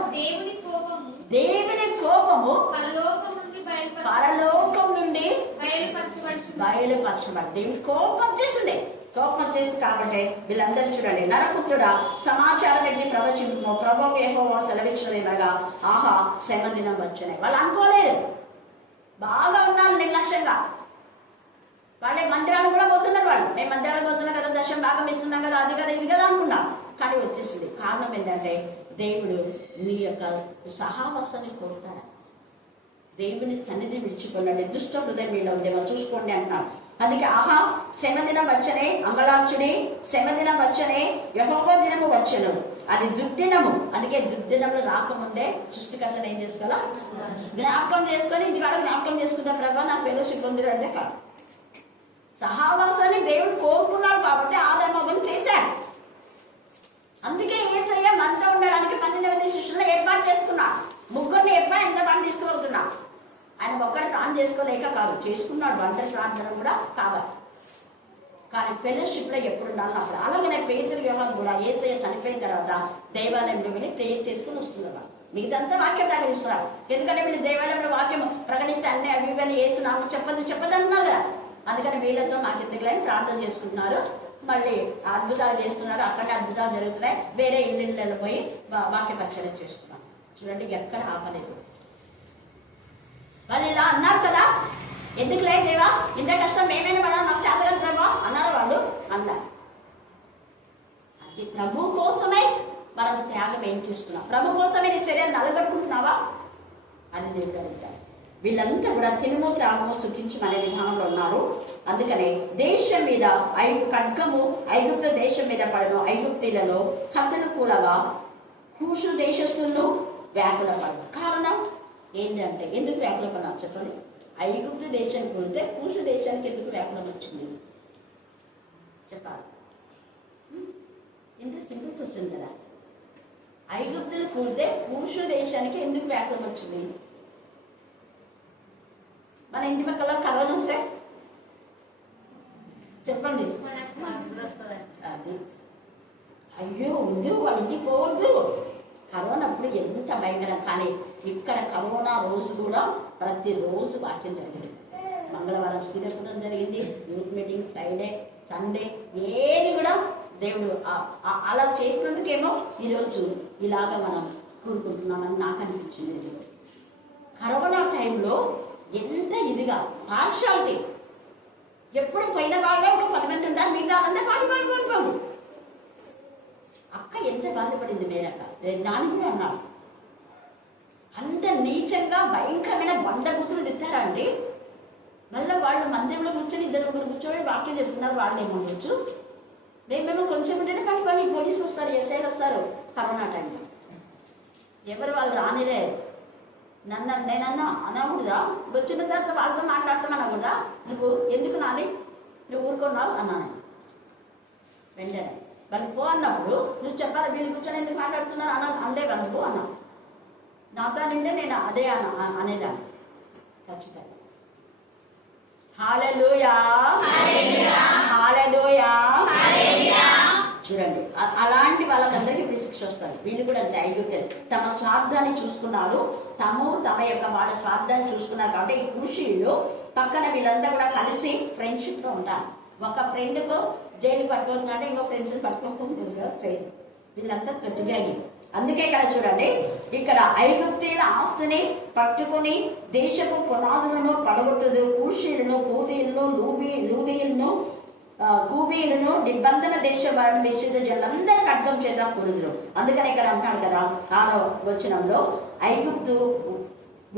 దేవుని కోపము పరలోకం నుండి బయలుపరచబడి. దేవుని కోపం చేసింది. కోపం చేసి కాబట్టి వీళ్ళందరూ చూడండి, నరపుత్రుడా సమాచారం ఎత్తి ప్రవచింపు, ప్రభువు యెహోవా సెలవిచ్చినదిగా, ఆహా శ్రమ దినం వచ్చినాయి. వాళ్ళు అనుకోలేదు, బాగా ఉన్నారు నిర్లక్ష్యంగా. వాళ్ళే మందిరాలు కూడా పోతున్నారు. వాళ్ళు నేను మందిరాలు పోతున్నా కదా, దశం భాగం ఇస్తున్నాం కదా, అది కదా ఇది కదా అనుకున్నాం. కానీ వచ్చేసింది. కారణం ఏంటంటే దేవుడు నీ యొక్క సహవాసాన్ని కోరుతాడు. దేవుని సన్నిధి విడిచిపోయినాడు. దుష్ట హృదయం మీలో ఉందేమో చూసుకోండి అంటున్నాడు. అందుకే ఆహా శ్రమ దినం వచ్చనే, అంగళార్చుని శ్రమ దినం వచ్చనే, యెహోవా దినము వచ్చను, అది దుర్దినము. అందుకే దుర్దినములు రాకముందే సృష్టికర్తను ఏం చేసుకోవాలా, జ్ఞాపకం చేసుకొని ఇంటి వాళ్ళ జ్ఞాపకం చేసుకుంటా, ప్రభావ నాకు ఫెలోషిప్ ఉంది అంటే కాదు. సహవాసాన్ని దేవుడు కోరుకున్నాడు కాబట్టి ఆదామం చేశాడు. అందుకే యేసయ్య మనతో ఉండడానికి 12 శిష్యులను ఏర్పాటు చేసుకున్నాడు. ముగ్గురిని ఎప్పుడు ఎంత పని తీసుకువెళ్తున్నాడు. ఆయన ఒక్కటి ప్రాణం చేసుకోలేక కాదు, చేసుకున్నాడు. వంట ప్రార్థన కూడా కావాలి. కానీ ఫెలోషిప్ లో ఎప్పుడు ఉండాలి అప్పుడు. అలాగనే పేతురు యోహాను కూడా యేసయ్య చనిపోయిన తర్వాత దేవాలయంలో వెళ్ళి ప్రేయర్ చేసుకుని వస్తున్నారు. మిగతాంతా వాక్యం ప్రకటిస్తున్నారు. ఎందుకంటే వీళ్ళు దేవాలయంలో వాక్యం ప్రకటిస్తే అన్ని అవి ఇవన్నీ వేస్తున్నాము చెప్పదు అంటున్నారు కదా. అందుకని వీళ్ళతో మాకెందుకులని ప్రార్థన చేసుకుంటున్నారు. మళ్ళీ అద్భుతాలు చేస్తున్నారు. అక్కడే అద్భుతాలు జరుగుతున్నాయి. వేరే ఇళ్ళలో పోయి వాక్య పరిచయం చేస్తున్నారు. చూడండి, ఎక్కడ ఆపలేదు. వాళ్ళు ఇలా అన్నారు కదా, ఎందుకు లేదు దేవా, ఇంత కష్టం ఏమైనా పడా, నాకు చేతగా ప్రభా అన్నారు. వాళ్ళు అన్నారు. అది ప్రభు కోసమే మనం త్యాగం ఏం చేస్తున్నాం, ప్రభు కోసమే నీ శరీరం నలగొట్టుకుంటున్నావా అని దేవుడు అడుగుతారు. వీళ్ళంతా కూడా తినుము త్యాగము స్తుతించమనే విధానంలో ఉన్నారు. అందుకనే దేశం మీద ఖడ్గము ఐగుప్తు దేశం మీద పడను, ఐగుప్తీలలో హతులు కూలగా కూషు దేశస్తులను వ్యాకుల పడను. కారణం ఏంటంటే, ఎందుకు వ్యాకుల పడినా చెప్పండి. ఐగుప్తు దేశం కూలితే కూషు దేశానికి ఎందుకు వ్యాకులం వచ్చింది చెప్పాలి. ఇంత సింపుల్ క్వశ్చన్ కదా. ఐగుప్తులు కూలితే కూషు దేశానికి ఎందుకు వ్యాకులం వచ్చింది? మన ఇంటి పక్కల కరోనా వస్తే చెప్పండి, అది అయ్యో వద్దు వాళ్ళ ఇంటికి పోవద్దు. కరోనా అప్పుడు ఎంత భయంకరం. కానీ ఇక్కడ కరోనా రోజు కూడా ప్రతిరోజు వాక్యం జరిగింది. మంగళవారం శ్రీరపురం జరిగింది, యూత్ మీటింగ్, ఫ్రైడే, సండే, ఏది కూడా దేవుడు అలా చేసినందుకేమో ఈరోజు ఇలాగా మనం కూరుకుంటున్నామని నాకు అనిపించింది. కరోనా టైంలో ఎంత ఇదిగా పార్షాలిటీ, ఎప్పుడు పోయిన వాళ్ళే ఒక 10 మంది ఉంటారు, మిగతా అందరూ పాడుకోండి. అక్క ఎంత బాధపడింది మేరక్క, నాని కూడా అన్నాడు. అంత నీచంగా భయంకరమైన బండబూతులు తిట్టారా అండి. మళ్ళీ వాళ్ళు మందిరంలో కూర్చొని 2 కూర్చొని వాక్యం చెప్తున్నారు. వాళ్ళు ఏమనొచ్చు, మేమేమో కొంచెం ఉంటేనే పట్టుకొని పోలీసులు వస్తారు, ఎస్ఐలు వస్తారు. కరోనా టైంలో ఎవరు వాళ్ళు రానిలే. నేనన్నా అనకూడదా, వచ్చిన తర్వాత వాళ్ళతో మాట్లాడతామనకూడదా, నువ్వు ఎందుకు నాని నువ్వు ఊరుకున్నావు అన్నాను. వెంటనే వాళ్ళు పో అన్నప్పుడు నువ్వు చెప్పాలి, వీళ్ళు కూర్చొని ఎందుకు మాట్లాడుతున్నారు అనలేవా నువ్వు అన్నా. నాతో నిండే నేను అదే అనేదాన్ని ఖచ్చితంగా. హల్లెలూయా, హల్లెలూయా. చూడండి, అలాంటి వాళ్ళకందరికీ ఇప్పుడు శిక్ష వస్తారు. వీళ్ళు కూడా ఐగుప్తులు తమ స్వార్థాన్ని చూసుకున్నారు, తమ యొక్క వాళ్ళ స్వార్థాన్ని చూసుకున్నారు. కాబట్టి ఈ కృషిలో పక్కన వీళ్ళంతా కూడా కలిసి ఫ్రెండ్షిప్ లో ఉంటారు. ఒక ఫ్రెండ్ కు జైలు పట్టుకుంటుందంటే ఇంకో ఫ్రెండ్స్ పట్టుకోకుండా చేయదు. వీళ్ళంతా తొట్టిగాగి. అందుకే ఇక్కడ చూడండి, ఇక్కడ ఐగుప్తీయుల ఆస్తిని పట్టుకుని దేశపు పునాదులను పడగొట్టుదు, కూషీలను, పూదీలను, లూదీలను, కూబీలను, నిబంధన దేశ వారిని మిశ్రిత జనులందరూ ఖడ్గం చేత కూలుదురు. అందుకని ఇక్కడ అంటున్నాడు కదా 6వ వచనంలో, ఐగుప్తు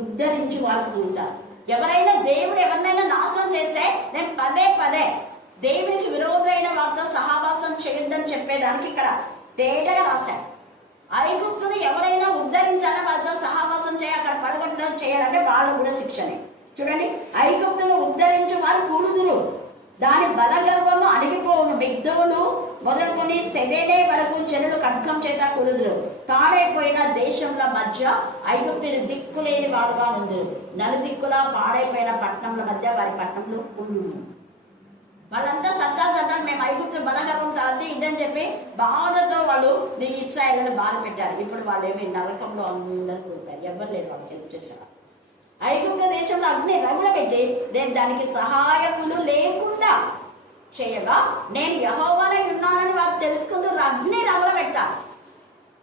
ఉద్ధరించి వాళ్ళు కూలుతారు. ఎవరైనా దేవుడు ఎవరినైనా నాశనం చేస్తే నేను పదే దేవునికి విరోధమైన వారితో సహవాసం చేయొద్దని చెప్పేదానికి ఇక్కడ తేటగా రాశాడు. ఐగుప్తుని ఎవరైనా ఉద్ధరించాలా, వాళ్ళతో సహవాసం చేయాలి, అక్కడ పడగొట్టడం చేయాలంటే వాళ్ళు కూడా శిక్షనే. చూడండి, ఐగుప్తును ఉద్ధరించి వారు కూలుదురు, దాని బలగర్వము అణిగిపోవును, మిగ్దోలు మొదలుకొని సెవేనే వరకు చెరులు ఖడ్గం చేత కూలుదురు. పాడైపోయిన దేశంల మధ్య ఐగుప్తులు దిక్కులేని వారుగా నుందురు, నలుదిక్కులా పాడైపోయిన పట్టణంల మధ్య వారి పట్టణంలో కూలు. వాళ్ళంతా సత్తాలు మేము ఐగుప్తు బలగర్వం తాగితే ఇదని చెప్పి బాధతో వాళ్ళు ఇశ్రాయేలును బాధ పెట్టారు. ఇప్పుడు వాళ్ళు ఏమి నరకంలో అందరూ ఉంటారు, ఎవరు లేరు వాళ్ళకి హెల్ప్ చేశారు. ఐగుప్తు దేశంలో అగ్ని రగులబెట్టి నేను దానికి సహాయకులు లేకుండా చేయగా నేను యెహోవానై ఉన్నానని వారు తెలుసుకుంటూ అగ్ని రగులబెట్టాలి.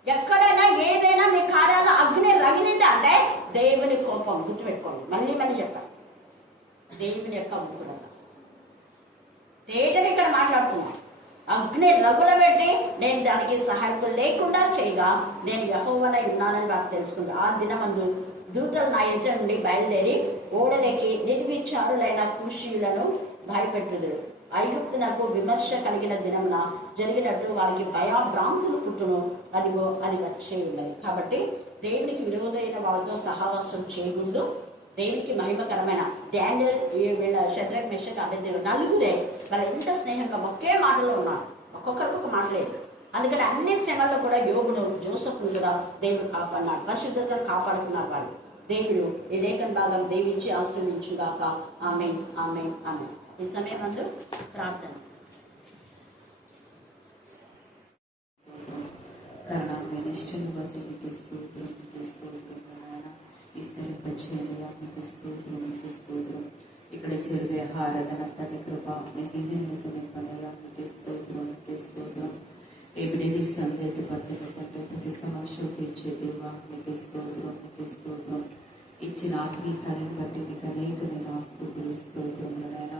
ఎక్కడైనా ఏదైనా మీ కార్యాలు అగ్ని రగిలింది అంటే దేవుని కోపం. గుర్తుపెట్టుకోండి, మళ్ళీ మళ్ళీ చెప్పాలి, దేవుని యొక్క ముగ్గురు తేటని ఇక్కడ మాట్లాడుతున్నాను. అగ్ని రగులబెట్టి నేను దానికి సహాయకులు లేకుండా చేయగా నేను యెహోవానై ఉన్నానని వారు తెలుసుకుంటారు. ఆ దినమందు దూతలు నా ఎదుట నుండి బయలుదేరి ఓడలెక్కి నిర్విచారులైన కూషీయులను భయపెట్టుదురు. ఐగుప్తునకు విమర్శ కలిగిన దినమున జరిగినట్టు వారికి భయాభ్రాంతులు పుట్టును, అదిగో అది వచ్చే ఉన్నది. కాబట్టి దేవునికి విరోధమైన వాళ్ళతో సహవాసం చేయకూడదు. దేవునికి మహిమకరమైన డానియేల్, వీళ్ళ షద్రక్, మెషక్, అబేద్నెగో నలుగురే వాళ్ళు ఎంత స్నేహంగా ఒకే మాటలో ఉన్నారు, ఒక్కొక్కరికి ఒక మాట లేదు. అందుకని అన్ని శ్రమల్లో కూడా యోబును, జోసెఫ్ను కూడా దేవుడు కాపాడినాడు, పరిశుద్ధతను కాపాడుకున్నారు వాళ్ళు. దేవుడు ఈ లేఖన భాగం దీవించి ఆశీర్వదించుగాక. ఆమేన్, ఆమేన్, ఆమేన్. ఈ సమయం అందు ప్రార్థన. కరుణామైన ఇష్టాన్ని బట్టి మీకు స్తోత్రం, మీకు స్తోత్రం నాయన. విస్తరింపచేయండి, మీకు స్తోత్రం, మీకు స్తోత్రం. ఇక్కడ చెరువు ఆరాధన తన కృప మీకు నింపనగా మీకు స్తోత్రం, మీకు స్తోత్రం. ఎప్పుడు సందేహ పద్ధతి ప్రతి సమస్య తీర్చే దేవా మీకు స్తోత్రం, మీకు స్తోత్రం. ఇచ్చిన ఆత్మీయతను బట్టి మీకు అనేక నేను స్తుతులు, స్తోత్రములైనా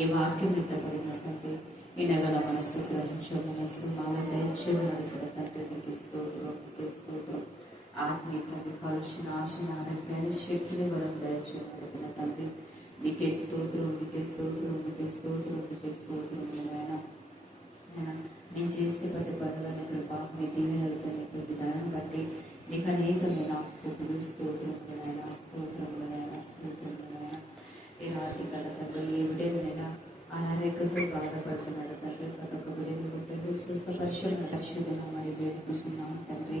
ఏ వాక్యం ఎత్తబడినట్లయితే వినగల మనస్సు, గ్రహించే మనస్సు, నాలో దయచేసి నడుపుల తండ్రి మీకు స్తోత్రం, మీకు స్తోత్రం. ఆత్మీయతని కలిసిన ఆశనారంటే శక్తిని బలం దయచేసి నడిపిన తండ్రి నీకే స్తోత్రం, నీకే స్తోత్రం, నీకే స్తోత్రం, నీకే స్తోత్రములైనా. నేను చేసే ప్రతి పనులను కృప మీ దీవెనలతో ప్రతి దాన్ని బట్టి నీకు అనేకమైన స్తుతులు, స్తోత్రములైనా, స్తోత్రములైనా, స్తోత్రములైనా. ఈ రాత్రి కల తండ్రి ఏ విడేనైనా అనారోగ్యంతో బాధపడుతున్నాడు తండ్రి, ప్రతి ఒక్క విడేని ఉంటుంది స్వస్థ పరిశుభ్ర పరిశుభ్రంగా మరి వేడుకుంటున్నాం తండ్రి.